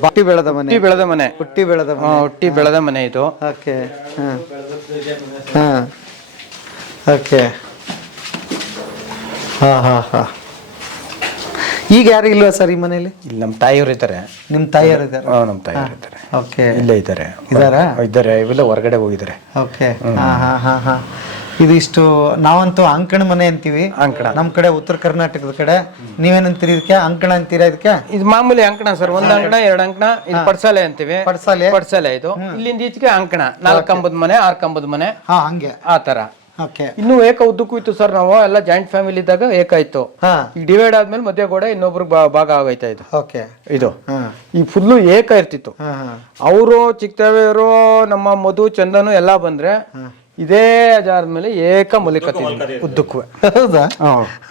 ಬಾಟಿ ಬೆಳೆದ ಮನೆ. ಹುಟ್ಟಿ ಬೆಳೆದ ಮನೆ. ಹುಟ್ಟಿ ಬೆಳೆದ ಹುಟ್ಟಿ ಬೆಳೆದ ಮನೆ ಇದು. ಓಕೆ. ಹಾ. ಹಾ. ಓಕೆ. ಹಾ ಹಾ ಹಾ. ಈಗ ಯಾರು ಇಲ್ವಾ ಸರ್ ಈ ಮನೇಲಿ ಇಲ್ಲಿ ನಮ್ಮ ತಾಯಿಯವರು ಇದ್ದಾರೆ. ನಿಮ್ಮ ತಾಯಿಯರು ಇದ್ದಾರೆ. ಹಾಂ ನಮ್ಮ ತಾಯಿಯವರು ಇದ್ದಾರೆ. ಓಕೆ. ಇಲ್ಲೇ ಇದ್ದಾರೆ. ಇದ್ದಾರಾ? ಇದ್ದಾರೆ. ಇವೆಲ್ಲ ಹೊರಗಡೆ ಹೋಗಿದ್ದಾರೆ. ಓಕೆ. ಹಾ ಹಾ ಹಾ ಹಾ. ಇದಿಷ್ಟು ನಾವಂತೂ ಅಂಕಣ ಮನೆ ಅಂತೀವಿ. ಅಂಕಣ. ನಮ್ ಕಡೆ ಉತ್ತರ ಕರ್ನಾಟಕದ ಕಡೆ. ನೀವೇನಂತೀರಿ ಇದಕ್ಕೆ? ಅಂಕಣ ಅಂತೀರಾ ಇದಕ್ಕೆ? ಇದು ಮಾಮೂಲಿ ಅಂಕಣ ಸರ್ ಒಂದ್ ಅಂಕಣ ಎರಡ್ ಅಂಕಣ ಇದು ಪಡ್ಸಾಲೆ ಅಂತೀವಿ. ಪಡ್ಸಾಲೆ? ಪಡ್ಸಾಲೆ ಇದು. ಇಲ್ಲಿಂದ ಈಚೆಗೆ ಅಂಕಣ ನಾಲ್ಕ ಕಂಬದ ಮನೆ ಆರ್ ಕಂಬದ ಮನೆ. ಹಾ ಹಂಗೆ. ಆ ತರ ಓಕೆ. ಇನ್ನು ಏಕ ಉದ್ದಕ್ಕೂ ಇತ್ತು ಸರ್ ನಾವು ಎಲ್ಲ ಜಾಯಿಂಟ್ ಫ್ಯಾಮಿಲಿ ಇದ್ದಾಗ ಏಕ ಇತ್ತು. ಈಗ ಡಿವೈಡ್ ಆದ್ಮೇಲೆ ಮಧ್ಯ ಗೋಡೆ ಇನ್ನೊಬ್ರು ಭಾಗ ಆಗೈತಾ ಇದು. ಓಕೆ. ಇದು. ಈ ಫುಲ್ಲು ಏಕ ಇರ್ತಿತ್ತು. ಅವರು ಚಿಕ್ಕದೇವರು ನಮ್ಮ ಮಧು ಚಂದನು ಎಲ್ಲ ಬಂದ್ರೆ ಇದೇ ಜಾರದ ಏಕ ಮಲಿಕತ್ತಿದ್ವಿ. ಉದ್ದಕ್ಕೂ. ಹೌದಾ?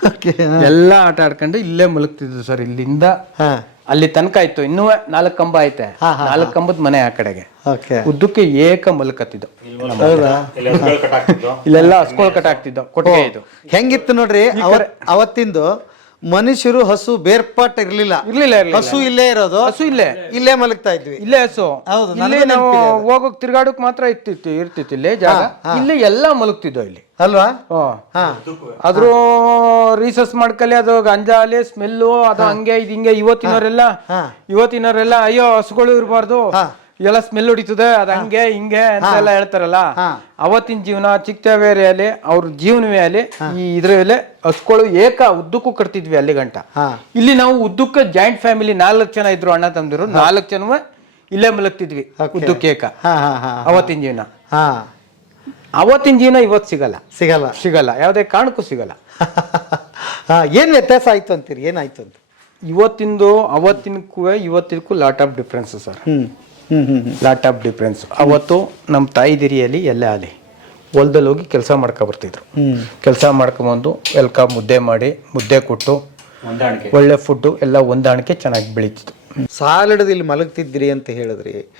ಓಕೆ ಎಲ್ಲ ಆಟ ಆಡ್ಕೊಂಡು ಇಲ್ಲೇ ಮಲಗ್ತಿದ್ವು ಸರ್. ಇಲ್ಲಿಂದ ಹಾ. ಅಲ್ಲಿ ತನಕ ಆಯ್ತು. ಇನ್ನೂ ನಾಲ್ಕು ಕಂಬ ಐತೆ. ನಾಲ್ಕು ಕಂಬದ ಮನೆ ಆ ಕಡೆಗೆ. ಓಕೆ. ಉದ್ದಕ್ಕೆ ಏಕ ಮಲಕತ್ತಿದ್ದು. ಹೌದಾ? ಇಲ್ಲೆಲ್ಲ ಹಸ್ಕೊಳ್ ಕಟ್ ಆಗ್ತಿದ್ದು ಕೊಟ್ಟಿಗೆ ಇದು. ಹೆಂಗಿತ್ತು ನೋಡ್ರಿ ಅವತ್ ಅವತ್ತಿಂದು ಮನುಷ್ಯರು ಹಸು ಬೇರ್ಪಾಟ್ ಇರ್ಲಿಲ್ಲ. ಇರ್ಲಿಲ್ಲ ಇರ್ಲಿಲ್ಲ. ಹಸು ಇಲ್ಲೇ ಇರೋದು. ಹಸು ಇಲ್ಲೇ. ಇಲ್ಲೇ ಮಲಗ್ತಾ ಇದ್ವಿ. ಇಲ್ಲೇ ಹಸು. ಹೌದು, ಇಲ್ಲೇ ನನಗೂ ನಾವು ನೆನ್ಪಿದೆ ಹೋಗೋಕ್ ತಿರ್ಗಾಡಕ್ ಮಾತ್ರ ಇರ್ತಿತ್ತು ಇರ್ತಿತ್ತು ಇಲ್ಲೇ ಜಾಗ. ಇಲ್ಲೇ ಎಲ್ಲ ಮಲಗ್ತಿದ್ದೋ ಇಲ್ಲಿ. ಅಲ್ವಾ. ಹಾ. ಆದ್ರೂ ರೀಸರ್ಚ್ ಮಾಡ್ಕಲಿ ಅದು ಗಂಜಾಲಿ ಸ್ಮೆಲ್ಲು ಅದು ಹಂಗೆ ಇದು ಹಿಂಗೆ. ಇವತ್ತಿನವರೆಲ್ಲ ಹಾ. ಇವತ್ತಿನವರೆಲ್ಲ ಅಯ್ಯೋ ಹಸುಗಳು ಇರಬಾರ್ದು. ಎಲ್ಲ ಸ್ಮೆಲ್ ಹೊಡಿತದೆ ಅದ ಹಂಗೆ ಹಿಂಗೆ ಅಂತೆಲ್ಲ ಹೇಳ್ತಾರಲ್ಲ. ಹಾ. ಅವತ್ತಿನ ಜೀವನ ಚಿಕ್ಕವೇರಿಯಲ್ಲಿ ಅವ್ರ ಜೀವನವೇ ಅಲ್ಲಿ ಈ ಇದ್ರಲ್ಲಿ ಹಸ್ಗಳು ಏಕ ಉದ್ದಕ್ಕೂ ಕಟ್ತಿದ್ವಿ ಅಲ್ಲಿ ಗಂಟ. ಇಲ್ಲಿ ನಾವು ಉದ್ದಕ್ಕ ಜಾಯಿಂಟ್ ಫ್ಯಾಮಿಲಿ ನಾಲ್ಕು ಜನ ಇದ್ರು ಅಣ್ಣ ತಂದಿರು ನಾಲ್ಕು ಜನವೇ ಇಲ್ಲೇ ಮಲಗ್ತಿದ್ವಿ ಉದ್ದಕ್ಕೆ ಏಕ. ಹಾ ಹಾ ಹಾ ಅವತ್ತಿನ ಜೀವನ. ಅವತ್ತಿನ ಜೀವನ ಇವತ್ತು ಸಿಗಲ್ಲ. ಸಿಗಲ್ಲ. ಸಿಗಲ್ಲ. ಯಾವುದೇ ಕಾರಣಕ್ಕೂ ಸಿಗಲ್ಲ. ಏನ್ ವ್ಯತ್ಯಾಸ ಆಯ್ತು ಅಂತೀರಿ? ಏನಾಯ್ತು ಅಂತ? ಇವತ್ತಿಂದು ಅವತ್ತಿನಕ್ಕೂ ಇವತ್ತಿನಕ್ಕೂ lot of difference sir. Lot of difference ಅವತ್ತು ನಮ್ಮ ತಾಯಿ ದಿರಿಯಲ್ಲಿ ಎಲ್ಲೇ ಆಗಲಿ ಹೊಲದಲ್ಲಿ ಹೋಗಿ ಕೆಲಸ ಮಾಡ್ಕೊ ಬರ್ತಿದ್ರು. ಕೆಲಸ ಮಾಡ್ಕೊಂಬಂದು ಎಲ್ಕ ಮುದ್ದೆ ಮಾಡಿ ಮುದ್ದೆ ಕೊಟ್ಟು ಒಳ್ಳೆ ಫುಡ್ಡು ಎಲ್ಲ ಹೊಂದಾಣಿಕೆ ಚೆನ್ನಾಗಿ ಬೆಳೀತಿತ್ತು. ಸಾಲಿಡದು ಇಲ್ಲಿ ಮಲಗ್ತಿದ್ರಿ ಅಂತ ಹೇಳಿದ್ರಿ.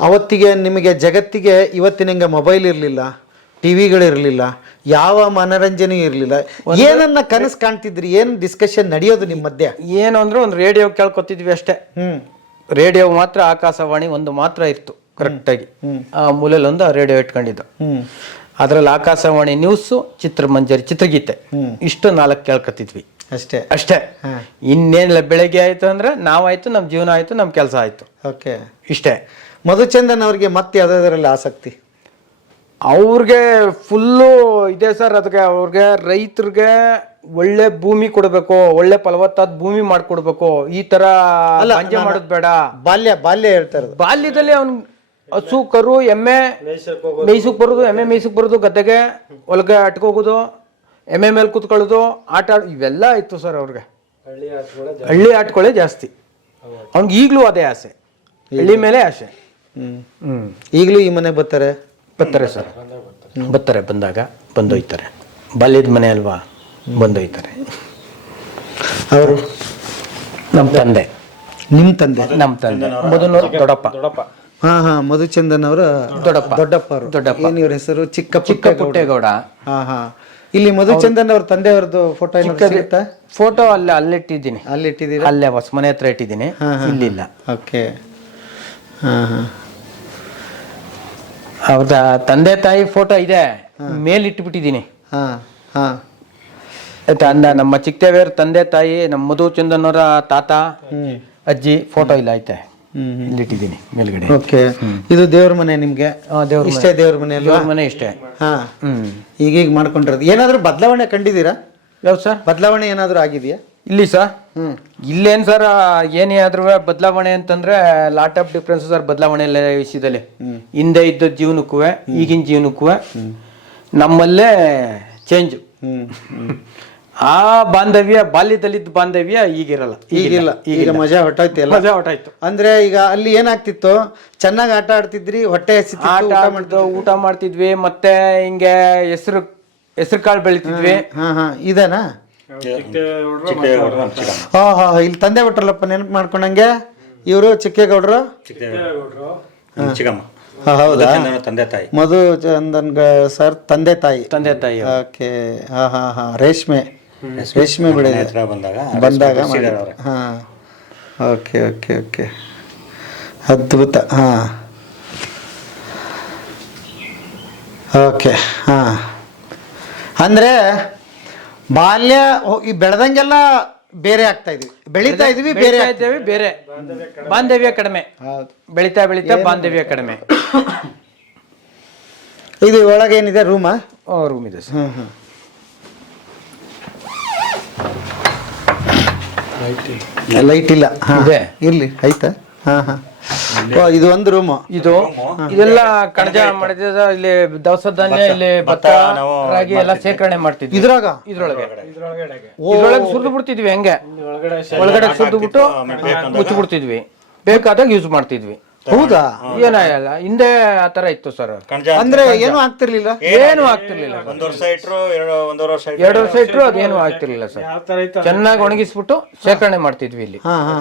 ಅವತ್ತಿಗೆ ನಿಮಗೆ ಜಗತ್ತಿಗೆ ಇವತ್ತಿನಂಗೆ ಮೊಬೈಲ್ ಇರಲಿಲ್ಲ ಟಿವಿಗಳಿರಲಿಲ್ಲ ಯಾವ ಮನರಂಜನೆ ಇರಲಿಲ್ಲ. ಏನನ್ನ ಕನಸು ಕಾಣ್ತಿದ್ರಿ? ಏನು ಡಿಸ್ಕಷನ್ ನಡೆಯೋದು ನಿಮ್ಮ ಮಧ್ಯೆ? ಏನು ಅಂದ್ರೆ ಒಂದು ರೇಡಿಯೋ ಕೇಳ್ಕೊತಿದ್ವಿ ಅಷ್ಟೇ. ಹ್ಮ್. ರೇಡಿಯೋ ಮಾತ್ರ ಆಕಾಶವಾಣಿ ಒಂದು ಮಾತ್ರ ಇತ್ತು ಕರೆಕ್ಟಾಗಿ ಆ ಮೂಲೆಯಲ್ಲಿ ಒಂದು ರೇಡಿಯೋ ಇಟ್ಕೊಂಡಿದ್ದು. ಅದರಲ್ಲಿ ಆಕಾಶವಾಣಿ ನ್ಯೂಸು ಚಿತ್ರಮಂಜರಿ ಚಿತ್ರಗೀತೆ ಇಷ್ಟು ನಾಲ್ಕು ಕೇಳ್ಕೊತಿದ್ವಿ ಅಷ್ಟೇ? ಅಷ್ಟೇ. ಇನ್ನೇನಿಲ್ಲ ಬೆಳಗ್ಗೆ ಆಯ್ತು ಅಂದ್ರೆ ನಾವಾಯ್ತು ನಮ್ಮ ಜೀವನ ಆಯ್ತು ನಮ್ಮ ಕೆಲಸ ಆಯ್ತು. ಓಕೆ. ಇಷ್ಟೇ. ಮಧುಚಂದನ್ ಅವ್ರಿಗೆ ಮತ್ತೆ ಯಾವ್ದಾದ್ರಲ್ಲಿ ಆಸಕ್ತಿ? ಅವ್ರಿಗೆ ಫುಲ್ಲು ಇದೆ ಸರ್ ಅದಕ್ಕೆ ಅವ್ರಿಗೆ ರೈತರಿಗೆ ಒಳ್ಳೆ ಭೂಮಿ ಕೊಡಬೇಕು ಒಳ್ಳೆ ಫಲವತ್ತಾದ ಭೂಮಿ ಮಾಡ್ಕೊಡ್ಬೇಕು. ಈ ತರ ಮಾಡೋದು ಬೇಡ. ಬಾಲ್ಯ ಬಾಲ್ಯ ಹೇಳ್ತಾರೆ ಬಾಲ್ಯದಲ್ಲಿ ಅವ್ನ್ ಹಸು ಕರು ಎಮ್ಮೆ ಮೇಯ್ಸಕ್ ಬರೋದು ಎಮ್ಮೆ ಮೇಯ್ಸಕ್ ಬರೋದು ಗದ್ದೆಗೆ ಹೊಲಗೆ ಅಟ್ಕೋಗೋದು ಎಮ್ಮೆ ಮೇಲೆ ಕೂತ್ಕೊಳ್ಳೋದು ಆಟ ಆಡ್ ಇವೆಲ್ಲ ಇತ್ತು ಸರ್ ಅವ್ರಿಗೆ. ಹಳ್ಳಿ ಆಟಗಳೇ ಜಾಸ್ತಿ. ಅವ್ನಿಗೆ ಈಗಲೂ ಅದೇ ಆಸೆ. ಹಳ್ಳಿ ಮೇಲೆ ಆಸೆ. ಈಗಲೂ ಈ ಮನೆ ಬರ್ತಾರೆ? ಬರ್ತಾರೆ ಸರ್. ಬರ್ತಾರೆ ಬಂದಾಗ ಬಂದೋಯ್ತಾರೆ. ಬಾಲ್ಯದ ಮನೆ ಅಲ್ವಾ ಬಂದೋಯ್ತಾರೆ. ಅವರು ನಮ್ಮ ತಂದೆ. ನಿಮ್ಮ ತಂದೆ? ನಮ್ಮ ತಂದೆ. ಮೊದಲು ದೊಡ್ಡಪ್ಪ. ಹಾ ಹಾ ಮಧುಚಂದನ್ ಅವರ ದೊಡ್ಡಪ್ಪ. ದೊಡ್ಡಪ್ಪ ಅವರು. ದೊಡ್ಡಪ್ಪ. ಏನ್ ಇವ್ರ ಹೆಸರು? ಚಿಕ್ಕ ಚಿಕ್ಕ ಪುಟ್ಟೇಗೌಡ. ಹಾ ಹಾ. ಇಲ್ಲಿ ಮಧುಚಂದನ್ ಅವ್ರ ತಂದೆಯವ್ರದ್ದು ಫೋಟೋ ಸಿಗುತ್ತಾ? ಫೋಟೋ ಅಲ್ಲೇ ಅಲ್ಲಿಟ್ಟಿದ್ದೀನಿ. ಅಲ್ಲಿ ಇಟ್ಟಿದ್ದೀನಿ ಅಲ್ಲೇ ಹೊಸ ಮನೆ ಹತ್ರ ಇಟ್ಟಿದ್ದೀನಿ. ಇಲ್ಲಿಲ್ಲ. ಓಕೆ ಹಾ ಹಾ. ಅವ್ರದ ತಂದೆ ತಾಯಿ ಫೋಟೋ ಇದೆ. ಮೇಲ್ ಇಟ್ಬಿಟ್ಟಿದ್ದೀನಿ. ಹಾ ಹಾ. ಅಂದ ನಮ್ಮ ಚಿಕ್ಕದೇವಿಯವ್ರ ತಂದೆ ತಾಯಿ ನಮ್ಮ ಮಧು ಚಂದನ್ ಅವರ ತಾತ ಅಜ್ಜಿ ಫೋಟೋ ಇಲ್ಲ ಐತೆ. ಇಲ್ಲಿಟ್ಟಿದ್ದೀನಿ ಮೇಲ್ಗಡೆ. ಓಕೆ. ಇದು ದೇವ್ರ ಮನೆ ನಿಮ್ಗೆ. ಇಷ್ಟೇ ದೇವ್ರ ಮನೆ. ದೇವ್ರ ಮನೆ ಇಷ್ಟೇ. ಹಾ. ಈಗೀಗ ಮಾಡ್ಕೊಂಡಿರೋದು. ಏನಾದ್ರೂ ಬದಲಾವಣೆ ಕಂಡಿದ್ದೀರಾ? ಯಾವ್ದು ಸರ್? ಬದಲಾವಣೆ ಏನಾದ್ರೂ ಆಗಿದೆಯಾ? ಇಲ್ಲಿ ಸರ್. ಇಲ್ಲೇನು ಇಲ್ಲೇನ್ ಸರ್ ಏನೇ ಆದ್ರೂ ಬದಲಾವಣೆ ಅಂತಂದ್ರೆ ಲಾಟ್ ಆಫ್ ಡಿಫ್ರೆನ್ಸ್ ಸರ್ ಬದಲಾವಣೆ ಎಲ್ಲ ವಿಷಯದಲ್ಲಿ. ಹಿಂದೆ ಇದ್ದ ಜೀವನಕ್ಕೂ ಈಗಿನ ಜೀವನಕ್ಕೂ ನಮ್ಮಲ್ಲೇ ಚೇಂಜ್. ಆ ಬಾಂಧವ್ಯ ಬಾಲ್ಯದಲ್ಲಿದ್ದ ಬಾಂಧವ್ಯ ಈಗಿರಲ್ಲ. ಈಗಿಲ್ಲ. ಈಗ ಮಜಾ ಹೊಟ್ಟೋಯ್ತು ಎಲ್ಲ. ಮಜಾ ಹೊಟ್ಟಾಯ್ತು ಅಂದ್ರೆ ಈಗ ಅಲ್ಲಿ ಏನಾಗ್ತಿತ್ತು? ಚೆನ್ನಾಗಿ ಆಟ ಆಡ್ತಿದ್ರಿ ಹೊಟ್ಟೆ ಆಟ ಊಟ ಮಾಡ್ತಿದ್ವಿ ಮತ್ತೆ ಹಿಂಗೆ ಹೆಸರು ಹೆಸರು ಕಾಳು ಬೆಳಿತಿದ್ವಿ ಇದೇನಾ? ಹಾ ಹಾ ಇಲ್ಲಿ ತಂದೆ ಬಿಟ್ರಲ್ಲಪ್ಪ ನೆನಪು ಮಾಡ್ಕೊಂಡಂಗೆ? ಇವರು ಚಿಕ್ಕೇಗೌಡರು? ಚಿಕ್ಕಮ್ಮ. ಹಾ, ಹೌದಾ? ತಂದೆ ತಾಯಿ. ಮಧು ಚಂದನ್ ಸರ್ ತಂದೆ ತಾಯಿ. ತಂದೆ ತಾಯಿ ಓಕೆ ಹಾ ಹಾ ಹಾ ರೇಷ್ಮೆ. ರೇಷ್ಮೆ ಬೆಳೆ ಬಂದಾಗ ಬಂದಾಗ ಹಾ. Okay okay okay. ಅದ್ಭುತ ಹಾ. ಓಕೆ ಹಾ. ಅಂದ್ರೆ ಬಾಲ್ಯ ಹೋ- ಈ ಬೆಳೆದಂಗೆಲ್ಲ ಬೇರೆ ಆಗ್ತಾ ಇದೀವಿ ಬೆಳೀತಾ ಇದೀವಿ ಬೇರೆ ಬೆಳಿತಾ ಇದ್ದೇವೆ ಬೇರೆ. ಬಾಂಧವ್ಯ ಕಡಿಮೆ. ಹೌದು. ಬೆಳಿತಾ ಬೆಳಿತಾ ಬಾಂಧವ್ಯ ಕಡಿಮೆ. ಇದು ಒಳಗೆ ಏನಿದೆ ರೂಮ ರೂಮ್ ಇದೆ ಸರ್. ಲೈಟ್ ಇಲ್ಲ. ಹಾ. ಇದೆ. ಇರ್ಲಿ ಆಯ್ತಾ? ಹಾ ಹಾ. ಓ, ಇದು ಒಂದು ರೂಮ್ ಇದು ಇದೆಲ್ಲ ಕಣಜ ಮಾಡಿದ ಇಲ್ಲಿ ದವಸ ಧಾನ್ಯ ಇಲ್ಲಿ ಭತ್ತ ರಾಗಿ ಎಲ್ಲ ಶೇಖರಣೆ ಮಾಡ್ತಿದ್ವಿ. ಇದ್ರಾಗ? ಇದ್ರೊಳಗೆ. ಇದ್ರೊಳಗೆ ಸುರಿದು ಬಿಡ್ತಿದ್ವಿ ಹೆಂಗೆ. ಒಳಗಡೆ ಸುರಿದು ಬಿಟ್ಟು ಮುಚ್ಚಿ ಬಿಡ್ತಿದ್ವಿ ಬೇಕಾದಾಗ ಯೂಸ್ ಮಾಡ್ತಿದ್ವಿ. ಹೌದಾ? ಏನಾಯಲ್ಲ ಹಿಂದೆ ಆ ತರ ಇತ್ತು ಸರ್ ಕಣಜ ಅಂದ್ರೆ ಏನು ಆಗ್ತಿರ್ಲಿಲ್ಲ? ಏನು ಆಗ್ತಿರ್ಲಿಲ್ಲ ಒಂದ್ ವರ್ಷ ಇಟ್ರು ಎರಡು ಒಂದೂವರೆ ವರ್ಷ ಇಟ್ರು. ಎರಡು ವರ್ಷ ಇಟ್ಟರು ಅದೇನು ಆಗ್ತಿರ್ಲಿಲ್ಲ ಸರ್ ಚೆನ್ನಾಗಿ ಒಣಗಿಸ್ಬಿಟ್ಟು ಶೇಖರಣೆ ಮಾಡ್ತಿದ್ವಿ ಇಲ್ಲಿ. ಹಾ ಹಾ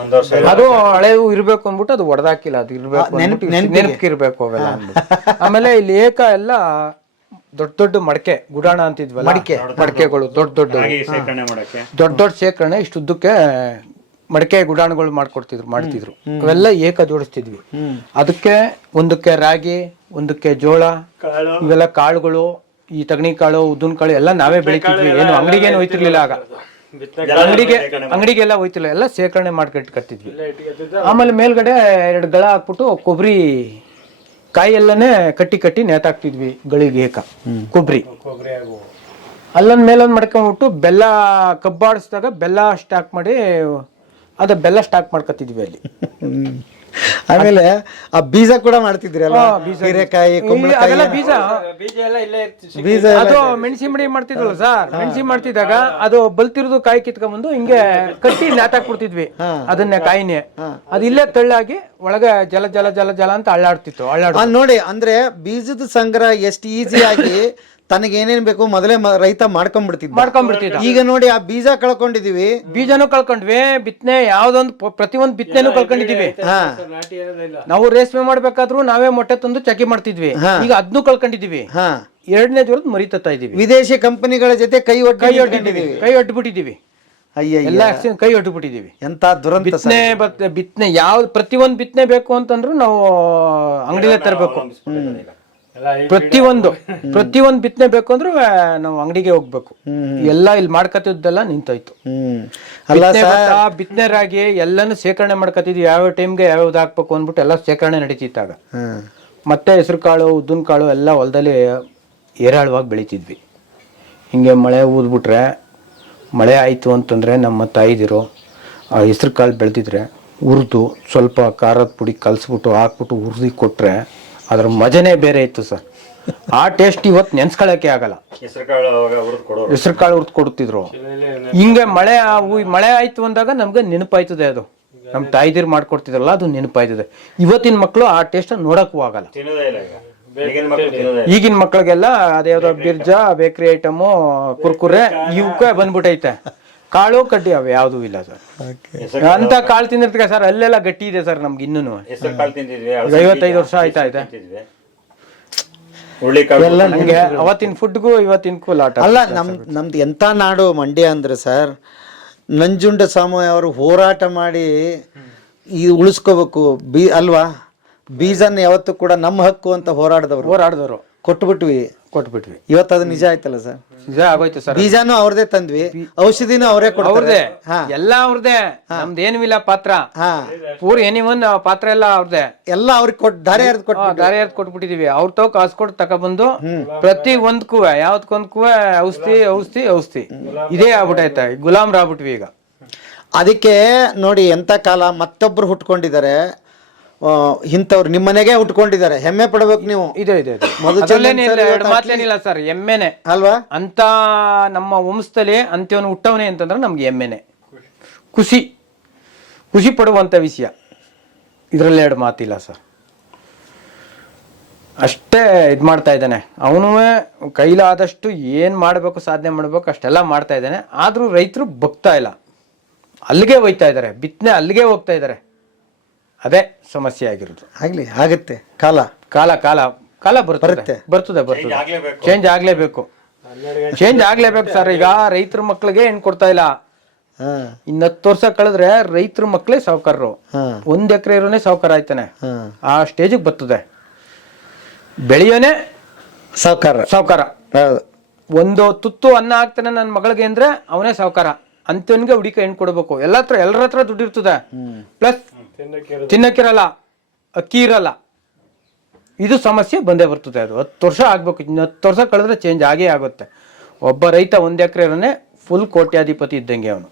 ಒಂದ್ ವರ್ಷ ಅದು ಹಳೆವು ಇರ್ಬೇಕು ಅಂದ್ಬಿಟ್ಟು ಅದು ಒಡೆದಾಕಿಲ್ಲ ಅದು ಇರ್ಬೇಕು ನೆನ್ಪ್- ಅಂದ್ಬಿಟ್ಟು ನೆನಪಿಗೆ. ಇರ್ಬೇಕು ಅವೆಲ್ಲ ಅಂದ್ಬಿಟ್ಟು. ಆಮೇಲೆ ಇಲ್ಲಿ ಏಕ ಎಲ್ಲ ದೊಡ್ಡ ದೊಡ್ಡ ಮಡಕೆ ಗುಡಾಣ ಅಂತಿದ್ವಲ್ಲ? ಮಡಕೆ. ಮಡಕೆಗಳು ದೊಡ್ಡ ದೊಡ್ಡ ರಾಗಿ ಶೇಖರಣೆ ಮಾಡಕ್ಕೆ. ದೊಡ್ಡ ದೊಡ್ಡ ಶೇಖರಣೆ ಇಷ್ಟು ಉದ್ದಕ್ಕೆ ಮಡಕೆ ಗುಡಾಣಗಳು ಮಾಡ್ಕೊಡ್ತಿದ್ರು ಮಾಡ್ತಿದ್ರು. ಅವೆಲ್ಲ ಏಕ ಜೋಡಿಸ್ತಿದ್ವಿ. ಅದಕ್ಕೆ ಒಂದಕ್ಕೆ ರಾಗಿ ಒಂದಕ್ಕೆ ಜೋಳ ಇವೆಲ್ಲ ಕಾಳುಗಳು ಈ ತಗಣಿ ಕಾಳು ಉದ್ದಿನ ಕಾಳು ಎಲ್ಲ ನಾವೇ ಬೆಳಿತಿದ್ವಿ. ಏನು ಅಂಗಡಿಗೆ ಏನು ಹೋಯ್ತಿರ್ಲಿಲ್ಲ ಆಗ. ಅಂಗಡಿಗೆ ಅಂಗಡಿಗೆಲ್ಲ ಹೋಯ್ತಿಲ್ಲ ಎಲ್ಲ ಶೇಖರಣೆ ಮಾಡ್ಕೊಟ್ಕೊತಿದ್ವಿ ಆಮೇಲೆ ಮೇಲ್ಗಡೆ ಎರಡು ಗಳ ಹಾಕ್ಬಿಟ್ಟು ಕೊಬ್ಬರಿ ಕಾಯಿ ಎಲ್ಲನೇ ಕಟ್ಟಿ ಕಟ್ಟಿ ನೇತಾಕ್ತಿದ್ವಿ ಗಳಿಗೆ ಏಕ. ಕೊಬ್ಬರಿ ಅಲ್ಲೊಂದ್ ಮೇಲೊಂದ್ ಮಡ್ಕೊಂಡ್ಬಿಟ್ಟು ಬೆಲ್ಲ ಕಬ್ಬಾಡಿಸಿದಾಗ ಬೆಲ್ಲ ಸ್ಟಾಕ್ ಮಾಡಿ ಅದ ಬೆಲ್ಲ ಸ್ಟಾಕ್ ಮಾಡ್ಕೊತಿದ್ವಿ ಅಲ್ಲಿ. ಹ್ಮ್. ಆಮೇಲೆ ಆ ಬೀಜ ಕೂಡ ಮಾಡ್ತಿದ್ರಿ ಅಲ್ವಾ? ಹೀರೆಕಾಯಿ ಅದೆಲ್ಲ ಬೀಜ. ಬೀಜ ಅದು ಮೆಣಸಿ ಮಡಿ ಮಾಡ್ತಿದ್ವಲ್ಲ ಸರ್? ಮೆಣಸಿ ಮಾಡ್ತಿದ್ದಾಗ ಅದು ಬಲ್ತಿರೋದು ಕಾಯಿ ಕಿತ್ಕೊಂಡ್ಬಂದು ಹಿಂಗೆ ಕಟ್ಟಿ ಕೊಡ್ತಿದ್ವಿ ಅದನ್ನೇ ಕಾಯಿನೇ. ಅದು ಇಲ್ಲೇ ತಳ್ಳಾಗಿ ಒಳಗೆ ಜಲ ಜಲ ಜಲ ಜಲ ಅಂತ ಅಳ್ಳಾಡ್ತಿತ್ತು ಅಳ್ಳಾಡ್ ನೋಡಿ ಅಂದ್ರೆ ಬೀಜದ ಸಂಗ್ರಹ ಎಷ್ಟು ಈಸಿಯಾಗಿ ತನಗೆ ಏನೇನ್ ಬೇಕು ಮೊದಲೇ ಮ- ರೈತ ಮಾಡ್ಕೊಂಡ್ಬಿಡ್ತಿದ್ದ ಮಾಡ್ಕೊಂಡ್ಬಿಡ್ತಿದ್ದ ಈಗ ನೋಡಿ ಆ ಬೀಜ ಕಳ್ಕೊಂಡಿದೀವಿ. ಬೀಜನೂ ಕಳ್ಕೊಂಡ್ವಿ ಬಿತ್ತನೆ ಯಾವ್ದೊಂದು ಪ್ರತಿ ಒಂದು ಬಿತ್ತನೆನೂ ಕಳ್ಕೊಂಡಿದೀವಿ. ಹಾ. ನಾವು ರೇಷ್ಮೆ ಮಾಡ್ಬೇಕಾದ್ರೂ ನಾವೇ ಮೊಟ್ಟೆ ತಂದು ಚಕಿ ಮಾಡ್ತಿದ್ವಿ. ಈಗ ಅದ್ನು ಕಳ್ಕೊಂಡಿದೀವಿ. ಹಾ. ಎರಡನೇ ಮರಿ ತತ್ತ ಇದೀವಿ ವಿದೇಶಿ ಕಂಪನಿಗಳ ಜೊತೆ ಕೈ ಒಡ್ಡಿ ಕೈ ಒಡ್ಡಿದ್ದೀವಿ ಕೈ ಒಡ್ಬಿಟ್ಟಿದೀವಿ ಅಯ್ಯ ಎಲ್ಲ accident ಕೈ ಒಡ್ಬಿಟ್ಟಿದೀವಿ ಎಂತ ದುರಂತ ಬಿತ್ತನೆ ಬತ್- ಬಿತ್ತನೆ ಯಾವ್ದು ಪ್ರತಿಯೊಂದು ಬಿತ್ತನೆ ಬೇಕು ಅಂತಂದ್ರು ನಾವು ಅಂಗಡಿಲೇ ತರಬೇಕು. ಪ್ರತಿಯೊಂದು ಪ್ರತಿಯೊಂದು ಬಿತ್ತನೆ ಬೇಕು ಅಂದ್ರೆ ನಾವು ಅಂಗಡಿಗೆ ಹೋಗ್ಬೇಕು. ಎಲ್ಲ ಇಲ್ಲಿ ಮಾಡ್ಕತಿದ್ದೆಲ್ಲ ನಿಂತೋಯ್ತು. ಬಿತ್ತನೆ ರಾಗಿ ಎಲ್ಲಾನು ಶೇಖರಣೆ ಮಾಡ್ಕತಿದ್ವಿ ಯಾವ ಟೈಮ್ಗೆ ಯಾವ್ದು ಹಾಕ್ಬೇಕು ಅಂದ್ಬಿಟ್ಟು ಎಲ್ಲ ಶೇಖರಣೆ ನಡೀತಿತ್ತಾಗ. ಮತ್ತೆ ಹೆಸರು ಕಾಳು ಉದ್ದಿನ ಕಾಳು ಎಲ್ಲ ಹೊಲದಲ್ಲಿ ಏರಾಳವಾಗಿ ಬೆಳಿತಿದ್ವಿ. ಹಿಂಗೆ ಮಳೆ ಊದ್ಬಿಟ್ರೆ ಮಳೆ ಆಯಿತು ಅಂತಂದರೆ ನಮ್ಮ ತಾಯಿದಿರು ಆ ಹೆಸರು ಕಾಳು ಬೆಳೆದಿದ್ರೆ ಹುರಿದು ಸ್ವಲ್ಪ ಖಾರದ ಪುಡಿ ಕಲಸ್ಬಿಟ್ಟು ಹಾಕ್ಬಿಟ್ಟು ಹುರಿದು ಕೊಟ್ಟರೆ ಅದ್ರ ಮಜನೇ ಬೇರೆ ಇತ್ತು ಸರ್. ಆ ಟೇಸ್ಟ್ ಇವತ್ತು ನೆನ್ಸ್ಕೊಳ್ಳೋಕೆ ಆಗಲ್ಲ. ಹೆಸರು ಕಾಳು ಹುರ್ದು ಕೊಡ್ತಿದ್ರು ಹಿಂಗೆ ಮಳೆ ಮಳೆ ಆಯ್ತು ಅಂದಾಗ ನಮ್ಗೆ ನೆನಪಾಯ್ತದೆ ಅದು. ನಮ್ಮ ತಾಯಿದಿರು ಮಾಡ್ಕೊಡ್ತಿದ್ರಲ್ಲ ಅದು ನೆನಪಾಯ್ತದೆ. ಇವತ್ತಿನ ಮಕ್ಕಳು ಆ ಟೇಸ್ಟ್ ನೋಡಕ್ಕೂ ಆಗಲ್ಲ. ಈಗಿನ ಮಕ್ಕಳಿಗೆಲ್ಲ ಅದ್ಯಾವ್ದೋ ಬಿರ್ಜಾ ಬೇಕರಿ ಐಟಮು ಕುರ್ಕುರೆ ಇವಕ್ಕೆ ಬಂದ್ಬಿಟ್ಟೈತೆ ಕಾಳು ಕಡ್ಡಿ ಅವು ಯಾವುದೂ ಇಲ್ಲ ಸರ್. ಅಂತ ಕಾಳು ತಿಂದಿರ್ತೀರ ಸರ್? ಅಲ್ಲೆಲ್ಲ ಗಟ್ಟಿ ಇದೆ ಸರ್ ನಮ್ಗೆ ಇನ್ನೂ ಹೆಸರು ಕಾಳು ಐವತ್ತೈದು ವರ್ಷ ಆಯ್ತಾ ಆಯ್ತಾ ಹುರುಳಿಕಾಳು ನನಗೆ ಅವತ್ತಿನ ಫುಡ್ಗೂ ಇವತ್ತಿನಕ್ಕೂ ಲಾಟ ಅಲ್ಲ ನಮ್ ನಮ್ದು ಎಂಥ ನಾಡು ಮಂಡ್ಯ ಅಂದ್ರೆ ಸರ್ ನಂಜುಂಡ ಸ್ವಾಮಿ ಅವರು ಹೋರಾಟ ಮಾಡಿ ಈ ಉಳಿಸ್ಕೋಬೇಕು. ಬೀ ಅಲ್ವಾ? ಬೀಜನ್ ಯಾವತ್ತೂ ಕೂಡ ನಮ್ಮ ಹಕ್ಕು ಅಂತ ಹೋರಾಡಿದವರು. ಹೋರಾಡಿದವರು. ಕೊಟ್ಬಿಟ್ವಿ. ಕೊಟ್ಬಿಟ್ವಿ. ಇವತ್ತು ಅದು ನಿಜ ಆಯ್ತಲ್ಲ ಸರ್? ನಿಜ ಆಗೋಯ್ತು ಸರ್ ಬೀಜಾನು ಅವ್ರದೇ ತಂದ್ವಿ ಔಷಧಿನೂ ಅವರೇ ಕೊಡ್ತಾರೆ. ಅವ್ರದೇ ಹಾ. ಎಲ್ಲ ಅವ್ರದೇ ನಮ್ದೇನು ಇಲ್ಲ ಪಾತ್ರ. ಹಾ. ಪೂರ್ ಎನಿವನ್ ಪಾತ್ರ ಎಲ್ಲ ಅವ್ರದೇ ಎಲ್ಲ ಅವ್ರಿಗೆ ಕೊಟ್ಟು ಧಾರೆ ಹರಿದು ಕೊಟ್ಟು ದಾರಿ ಎರ್ದ್ ಕೊಟ್ಬಿಟ್ಟಿದೀವಿ. ಅವ್ರ ತಾವ್ ಕಾಸು ಕೊಟ್ಟು ತಗೊಬಂದು ಪ್ರತಿ ಒಂದ್ಕೂ ಯಾವ್ದಕ್ಕೊಂದ್ಕೂ ಔಷಧಿ ಔಷಧಿ ಔಷಧಿ. ಇದೇ ಆಗ್ಬಿಟ್ಟೈತೆ ಗುಲಾಮ್ರ ಆಗ್ಬಿಟ್ವಿ ಈಗ. ಅದಕ್ಕೆ ನೋಡಿ ಎಂಥ ಕಾಲ ಮತ್ತೊಬ್ರು ಹುಟ್ಕೊಂಡಿದ್ದಾರೆ. ಇಂಥವ್ರು ನಿಮ್ಮ ಮನೆಗೆ ಉಟ್ಕೊಂಡಿದ್ದಾರೆ. ಹೆಮ್ಮೆ ಪಡ್ಬೇಕು ನೀವು. ಇದೆ ಇದೆ ಇದೆ. ಮಧುಚಂದ್ರನ್ ಅದ್ರಲ್ಲೇನಿಲ್ಲ, ಸರ್ ಎರಡು ಇವತ್ತು ಮಾತೇನಿಲ್ಲ ಸರ್ ಎಮ್ಮೆನೆ ಅಲ್ವಾ? ಅಂತ ನಮ್ಮ ವಂಶದಲ್ಲಿ ಅಂತ್ಯವನ್ನು ಹುಟ್ಟವನೇ ಅಂತಂದ್ರೆ ನಮ್ಗೆ ಎಮ್ಮೆನೆ ಖುಷಿ. ಖುಷಿ ಪಡುವಂತ ವಿಷಯ. ಇದರಲ್ಲಿ ಎರಡು ಮಾತಿಲ್ಲ ಸರ್. ಅಷ್ಟೇ ಇದು ಮಾಡ್ತಾ ಇದ್ದಾನೆ. ಅವನು ಕೈಲಾದಷ್ಟು ಏನು ಮಾಡಬೇಕು ಸಾಧನೆ ಮಾಡಬೇಕು ಅಷ್ಟೆಲ್ಲ ಮಾಡ್ತಾ ಇದ್ದಾನೆ. ಆದರೂ ರೈತರು ಬಗ್ತಾ ಇಲ್ಲ. ಅಲ್ಲಿಗೆ ಹೋಯ್ತಾ ಇದ್ದಾರೆ. ಬಿತ್ತನೆ ಅಲ್ಲಿಗೆ ಹೋಗ್ತಾ ಇದ್ದಾರೆ. ಅದೇ ಸಮಸ್ಯೆ ಆಗಿರೋದು. ಆಗ್ಲಿ ಆಗತ್ತೆ. ಕಾಲ. ಕಾಲ ಕಾಲ ಕಾಲ ಬರುತ್ತೆ. ಬರ್ತದೆ ಬರ್ತದೆ. ಚೇಂಜ್ ಆಗ್ಲೇಬೇಕು. ಚೇಂಜ್ ಆಗ್ಲೇಬೇಕು. ಸರ್. ಈಗ ರೈತರ ಮಕ್ಳಿಗೆ ಹೆಣ್ಣು ಕೊಡ್ತಾ ಇಲ್ಲ? ಹಾ. ಇನ್ನ ಹತ್ತು ವರ್ಷ ಕಳೆದ್ರೆ ರೈತರ ಮಕ್ಳೇ ಸಾವುಕಾರರು. ಹಾ. ಒಂದ್ ಎಕರೆ ಇರೋನೇ ಸಾವುಕಾರ ಆಯ್ತಾನೆ. ಆ ಸ್ಟೇಜಿಗೆ ಬರ್ತದೆ. ಬೆಳೆಯೋನೆ ಸಾವುಕಾರ. ಸಾವುಕಾರ. ಒಂದು ತುತ್ತು ಅನ್ನ ಹಾಕ್ತಾನೆ ನನ್ನ ಮಗಳಿಗೆ ಅಂದ್ರೆ ಅವನೇ ಸಾವುಕಾರ. ಅಂತವನ್ಗೆ ಹುಡುಕ ಹೆಣ್ಣು ಕೊಡ್ಬೇಕು. ಎಲ್ಲ ಹತ್ರ ಎಲ್ಲರ ಹತ್ರ ದುಡ್ಡು ಇರ್ತದೆ. ಪ್ಲಸ್ ತಿನ್ನಕ್ಕಿರಲ್ಲ. ಅಕ್ಕಿ ಇರಲ್ಲ ಇದು ಸಮಸ್ಯೆ ಬಂದೇ ಬರ್ತದೆ ಅದು. ಹತ್ತು ವರ್ಷ ಆಗ್ಬೇಕು ಹತ್ತು ವರ್ಷ ಕಳೆದ್ರೆ ಚೇಂಜ್ ಆಗೇ ಆಗುತ್ತೆ. ಒಬ್ಬ ರೈತ ಒಂದು ಎಕರೆ ಫುಲ್ ಕೋಟ್ಯಾಧಿಪತಿ ಇದ್ದಂಗೆ ಅವನು.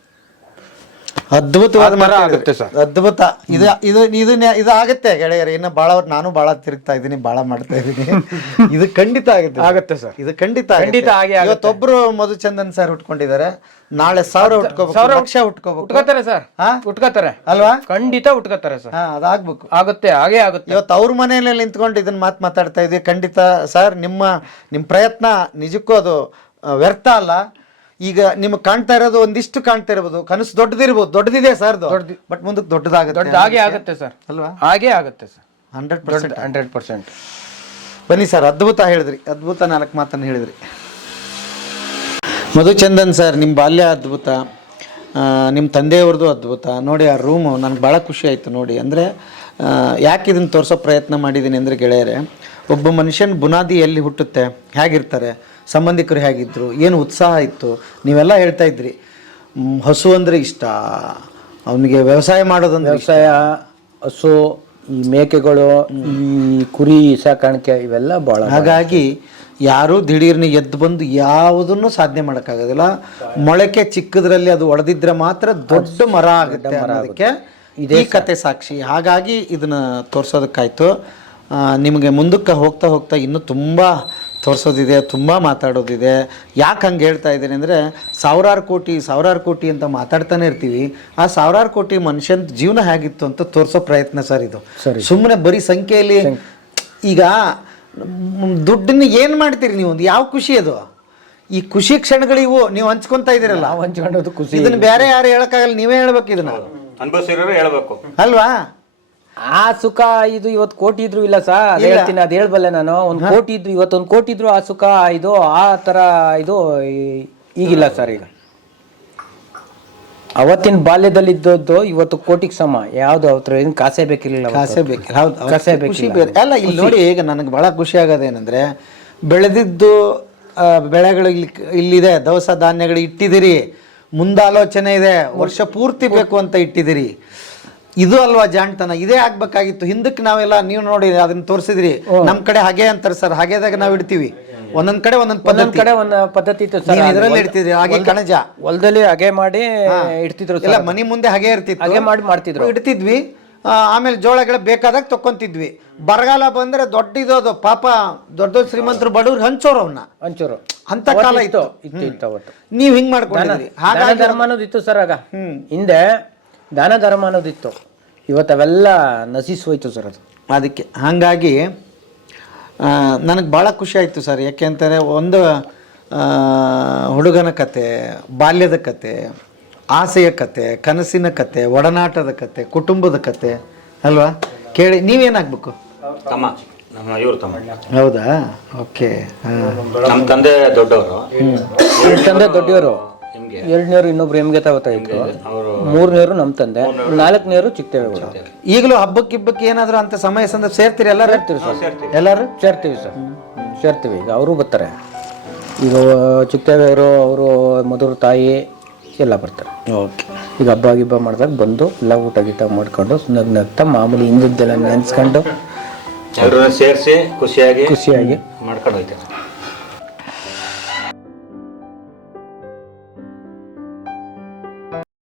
ಅದ್ಭುತವಾದ ಮರ ಆಗುತ್ತೆ ಸರ್. ಅದ್ಭುತ. ಇದು ಇದು ಇದನ್ನ ಇದು ಆಗುತ್ತೆ ಗೆಳೆಯರು. ಇನ್ನು ಬಾಳ ನಾನು ಬಹಳ ತಿರುಗ್ತಾ ಇದ್ದೀನಿ ಬಹಳ ಮಾಡ್ತಾ ಇದ್ದೀನಿ. ಇದು ಖಂಡಿತ ಆಗುತ್ತೆ ಆಗತ್ತೆ ಸರ್. ಇದು ಖಂಡಿತ. ಖಂಡಿತ ಆಗಿ. ಇವತ್ತೊಬ್ರು ಮಧುಚಂದನ್ ಸರ್ ಉಟ್ಕೊಂಡಿದ್ದಾರೆ. ನಾಳೆ ಸಾವಿರ ಉಟ್ಕೋಬೇಕು. ಸಾವಿರ ಲಕ್ಷ ಉಟ್ಕೋಬೇಕು. ಉಟ್ಕೋತಾರೆ ಸರ್. ಹಾ? ಉಟ್ಕೋತಾರೆ. ಅಲ್ವಾ? ಖಂಡಿತ ಉಟ್ಕೋತಾರೆ ಸರ್. ಹಾ ಅದಾಗ್ಬೇಕು. ಆಗುತ್ತೆ ಹಾಗೆ ಆಗುತ್ತೆ. ಇವತ್ತು ಅವ್ರ ಮನೆಯಲ್ಲಿ ನಿಂತ್ಕೊಂಡು ಇದನ್ನ ಮಾತು ಮಾತಾಡ್ತಾ ಇದ್ವಿ ಖಂಡಿತ ಸರ್ ನಿಮ್ಮ ನಿಮ್ಮ ಪ್ರಯತ್ನ ನಿಜಕ್ಕೂ ಅದು ವ್ಯರ್ಥ ಅಲ್ಲ. ಈಗ ನಿಮ್ಗೆ ಕಾಣ್ತಾ ಇರೋದು ಒಂದಿಷ್ಟು ಕಾಣ್ತಾ ಇರಬಹುದು ಕನಸು ದೊಡ್ಡದಿರ್ಬೋದು ದೊಡ್ಡದಿದೆ ಸರ್ ಬಟ್ ಮುಂದಕ್ಕೆ ದೊಡ್ಡದಾಗುತ್ತೆ ದೊಡ್ಡ ಹಾಗೆ ಆಗುತ್ತೆ ಸರ್ ಅಲ್ವಾ? ಹಾಗೆ ಆಗುತ್ತೆ ಸರ್ ಹಂಡ್ರೆಡ್ ದೊಡ್ಡ ಪರ್ಸೆಂಟ್. Hundred percent. ಬನ್ನಿ ಸರ್ ಅದ್ಭುತ ಹೇಳಿದ್ರಿ ಅದ್ಭುತ ನಾಲ್ಕು ಮಾತನ್ನು ಹೇಳಿದ್ರಿ. ಮಧುಚಂದನ್ ಸರ್ ನಿಮ್ಮ ಬಾಲ್ಯ ಅದ್ಭುತ ನಿಮ್ಮ ತಂದೆಯವ್ರದ್ದು ಅದ್ಭುತ. ನೋಡಿ ಆ ರೂಮು ನನಗೆ ಭಾಳ ಖುಷಿ ಆಯಿತು ನೋಡಿ. ಅಂದರೆ ಯಾಕೆ ಇದನ್ನು ತೋರಿಸೋ ಪ್ರಯತ್ನ ಮಾಡಿದ್ದೀನಿ ಅಂದರೆ ಗೆಳೆಯರೆ ಒಬ್ಬ ಮನುಷ್ಯನ ಬುನಾದಿ ಎಲ್ಲಿ ಹುಟ್ಟುತ್ತೆ ಹೇಗಿರ್ತಾರೆ ಸಂಬಂಧಿಕರು ಹೇಗಿದ್ದರು ಏನು ಉತ್ಸಾಹ ಇತ್ತು ನೀವೆಲ್ಲ ಹೇಳ್ತಾ ಇದ್ರಿ. ಹಸು ಅಂದರೆ ಇಷ್ಟ. ಅವನಿಗೆ ವ್ಯವಸಾಯ ಮಾಡೋದಂದ್ರೆ. ವ್ಯವಸಾಯ ಹಸು ಈ ಮೇಕೆಗಳು ಈ ಕುರಿ ಸಾಕಾಣಿಕೆ ಇವೆಲ್ಲ ಬಹಳ ಹಾಗಾಗಿ ಯಾರೂ ದಿಢೀರ್ನ ಎದ್ದು ಬಂದು ಯಾವುದನ್ನು ಸಾಧನೆ ಮಾಡೋಕ್ಕಾಗೋದಿಲ್ಲ. ಮೊಳಕೆ ಚಿಕ್ಕದ್ರಲ್ಲಿ ಅದು ಒಡೆದಿದ್ರೆ ಮಾತ್ರ ದೊಡ್ಡ ಮರ ಆಗುತ್ತೆ ಅನ್ನೋದಕ್ಕೆ ಇದೇ ಕತೆ ಸಾಕ್ಷಿ. ಹಾಗಾಗಿ ಇದನ್ನ ತೋರ್ಸೋದಕ್ಕಾಯ್ತು. ನಿಮಗೆ ಮುಂದಕ್ಕೆ ಹೋಗ್ತಾ ಹೋಗ್ತಾ ಇನ್ನೂ ತುಂಬ ತೋರಿಸೋದಿದೆ ತುಂಬ ಮಾತಾಡೋದಿದೆ. ಯಾಕೆ ಹಂಗೆ ಹೇಳ್ತಾ ಇದ್ದೀನಿ ಅಂದರೆ ಸಾವಿರಾರು ಕೋಟಿ ಸಾವಿರಾರು ಕೋಟಿ ಅಂತ ಮಾತಾಡ್ತಾನೆ ಇರ್ತೀವಿ. ಆ ಸಾವಿರಾರು ಕೋಟಿ ಮನುಷ್ಯನ ಜೀವನ ಹೇಗಿತ್ತು ಅಂತ ತೋರಿಸೋ ಪ್ರಯತ್ನ ಸರ್ ಇದು. ಸುಮ್ಮನೆ ಬರೀ ಸಂಖ್ಯೆಯಲ್ಲಿ ಈಗ ದುಡ್ಡನ್ನ ಏನು ಮಾಡ್ತೀರಿ ನೀವು? ಯಾವ ಖುಷಿ ಅದು? ಈ ಖುಷಿ ಕ್ಷಣಗಳಿವು ನೀವು ಹಂಚ್ಕೊಂತ ಇದ್ದೀರಲ್ಲ? ಹಂಚ್ಕೊಂಡೋದು ಖುಷಿ. ಇದನ್ನ ಬೇರೆ ಯಾರು ಹೇಳಕ್ಕಾಗಲ್ಲ ನೀವೇ ಹೇಳ್ಬೇಕು ಇದನ್ನ. ಅನುಭವಿಸಿರೋರು ಹೇಳ್ಬೇಕು. ಅಲ್ವಾ? ಆ ಸುಖ ಇದು ಇವತ್ತು ಕೋಟಿ ಇದ್ರು ಇಲ್ಲ ಸರ್ ಅದ್ ಹೇಳ್ತೀನಿ ಅದ್ ಹೇಳ್ಬಲ್ಲೆ ನಾನು. ಒಂದ್ ಕೋಟಿ ಇದ್ರು ಇವತ್ತೊಂದ್ ಕೋಟಿ ಇದ್ರು ಆ ಸುಖ ಇದು ಆ ತರ ಇದು ಈಗಿಲ್ಲ ಸರ್ ಈಗ. ಅವತ್ತಿನ ಬಾಲ್ಯದಲ್ಲಿ ಇದ್ದದ್ದು ಇವತ್ತು ಕೋಟಿಗೆ ಸಮ. ಯಾವ್ದು ಅವತ್ರ ಏನ್ ಕಾಸೆ ಬೇಕಿರ್ಲಿಲ್ಲ. ಕಾಸೆ ಬೇಕಿಲ್ಲ. ಹೌದು ಅವ್ರ ಕಾಸೇ ಖುಷಿ ಬೇಕಿಲ್ಲ. ಬೇರೆ. ಅಲ್ಲ ಇಲ್ಲಿ ನೋಡಿ ಈಗ ನನಗೆ ಬಹಳ ಖುಷಿ ಆಗೋದೇನೆಂದ್ರೆ ಬೆಳೆದಿದ್ದು ಆ, ಬೆಳೆಗಳು ಇಲ್ಲಿ ಇಲ್ಲಿದೆ. ದವಸ ಧಾನ್ಯಗಳು ಇಟ್ಟಿದ್ದೀರಿ. ಮುಂದಾಲೋಚನೆ ಇದೆ. ವರ್ಷ ಪೂರ್ತಿ ಬೇಕು ಅಂತ ಇಟ್ಟಿದ್ದೀರಿ. ಇದು ಅಲ್ವಾ ಜಾಣ್ತನ? ಇದೇ ಆಗ್ಬೇಕಾಗಿತ್ತು. ಹಿಂದಕ್ಕೆ ನಾವೆಲ್ಲ ನೀವು ನೋಡಿ ಅದನ್ನ ತೋರಿಸಿದ್ರಿ. ನಮ್ ಕಡೆ ಹಾಗೆ ಅಂತಾರೆ ಸರ್. ಹಾಗೆದಾಗ ನಾವ್ ಇಡ್ತೀವಿ. ಒಂದೊಂದ್ ಕಡೆ ಒಂದೊಂದ್ ಒಂದೊಂದ್ ಪದ್ಧತಿ. ಕಡೆ ಒಂದ್ ಪದ್ಧತಿ ಇತ್ತು ಸರ್. ನೀವು ಇದ್ರಲ್ಲಿ ಇಡ್ತಿದ್ರಿ. ಹಾಗೆ ಕಣಜ. ಹೊಲದಲ್ಲಿ ಹಾಗೆ ಮಾಡಿ ಇಡ್ತಿದ್ರು ಇಲ್ಲ ಸರ್. ಮನಿ ಮುಂದೆ ಹಾಗೆ ಇರ್ತಿತ್ತು. ಹಾಗೆ ಮಾಡಿ ಮಾಡ್ತಿದ್ರು. ಇಡ್ತಿದ್ವಿ. ಆ, ಆಮೇಲೆ ಜೋಳಗಳ ಬೇಕಾದಾಗ ತಕ್ಕೊಂತಿದ್ವಿ. ಬರಗಾಲ ಬಂದ್ರೆ ದೊಡ್ಡ ಅದು ಪಾಪ ದೊಡ್ಡ ದೊಡ್ಡ ಶ್ರೀಮಂತರು ಬಡವ್ರು ಹಂಚೋರು ಅವನ್ನ ಹಂಚೋರು. ಅಂತ ಕಾಲ ಇತ್ತು. ಇತ್ತು. ಇತ್ತು ಅವತ್ತು. ನೀವ್ ಹಿಂಗ್ ಮಾಡ್ಕೊಂಡಿದ್ರಿ. ಹಾಗಾಗಿ ಧರ್ಮ ಅನ್ನೋದು ಇತ್ತು ಸರ್ ಆಗ. ಹಿಂದೆ ದಾನ ಧರ್ಮ ಅನ್ನೋದಿತ್ತು. ಇವತ್ತು ಅವೆಲ್ಲ ನಶಿಸಿ ಹೋಯ್ತು ಸರ್ ಅದು. ಅದಕ್ಕೆ ಹಾಗಾಗಿ ನನಗೆ ಭಾಳ ಖುಷಿ ಆಯಿತು ಸರ್. ಯಾಕೆಂತಾರೆ ಒಂದು ಹುಡುಗನ ಕತೆ ಬಾಲ್ಯದ ಕತೆ ಆಸೆಯ ಕತೆ ಕನಸಿನ ಕತೆ ಒಡನಾಟದ ಕತೆ ಕುಟುಂಬದ ಕತೆ ಅಲ್ವಾ? ಕೇಳಿ ನೀವೇನಾಗಬೇಕು? ತಮ್ಮ ನಮ್ಮ ಇವ್ರು ತಮ್ಮ. ಹೌದಾ? ಓಕೆ ನಮ್ಮ ತಂದೆ ದೊಡ್ಡವರು. ತಂದೆ ದೊಡ್ಡವರು. ಎರಡನೇರು ಇನ್ನೊಬ್ರು ಎಮ್ಗೆ ತಗೋತಾ ಇದ್ರು. ಮೂರನೇರು ನಮ್ಮ ತಂದೆ. ನಾಲ್ಕನೇರು ಚಿಕ್ಕದೇವೇಗೌಡ ಈಗಲೂ ಹಬ್ಬಕ್ಕೆ ಇಬ್ಬಕ್ಕೆ ಏನಾದರೂ ಅಂತ ಸಮಯ ಸಂದರ್ಭ ಸೇರ್ತೀರಿ ಎಲ್ಲರೂ ಎಲ್ಲರೂ ಸೇರ್ತೀವಿ ಸರ್. ಸೇರ್ತೀವಿ ಈಗ ಅವರು ಬರ್ತಾರೆ. ಈಗ ಚಿಕ್ಕದೇವರು ಅವರು ಮಧುರ ತಾಯಿ ಎಲ್ಲ ಬರ್ತಾರೆ. ಓಕೆ. ಈಗ ಹಬ್ಬ ಗಿಬ್ಬ ಮಾಡಿದಾಗ ಬಂದು ಎಲ್ಲ ಊಟ ಗೀಟ ಮಾಡ್ಕೊಂಡು ನಗ್ ನಗ್ತಾ ಮಾಮೂಲಿ ಹಿಂದಿದ್ದೆಲ್ಲ ನೆನೆಸ್ಕೊಂಡು ಸೇರಿಸಿ ಖುಷಿಯಾಗಿ ಖುಷಿಯಾಗಿ ಮಾಡ್ಕೊಂಡು ಹೋಯ್ತೇವೆ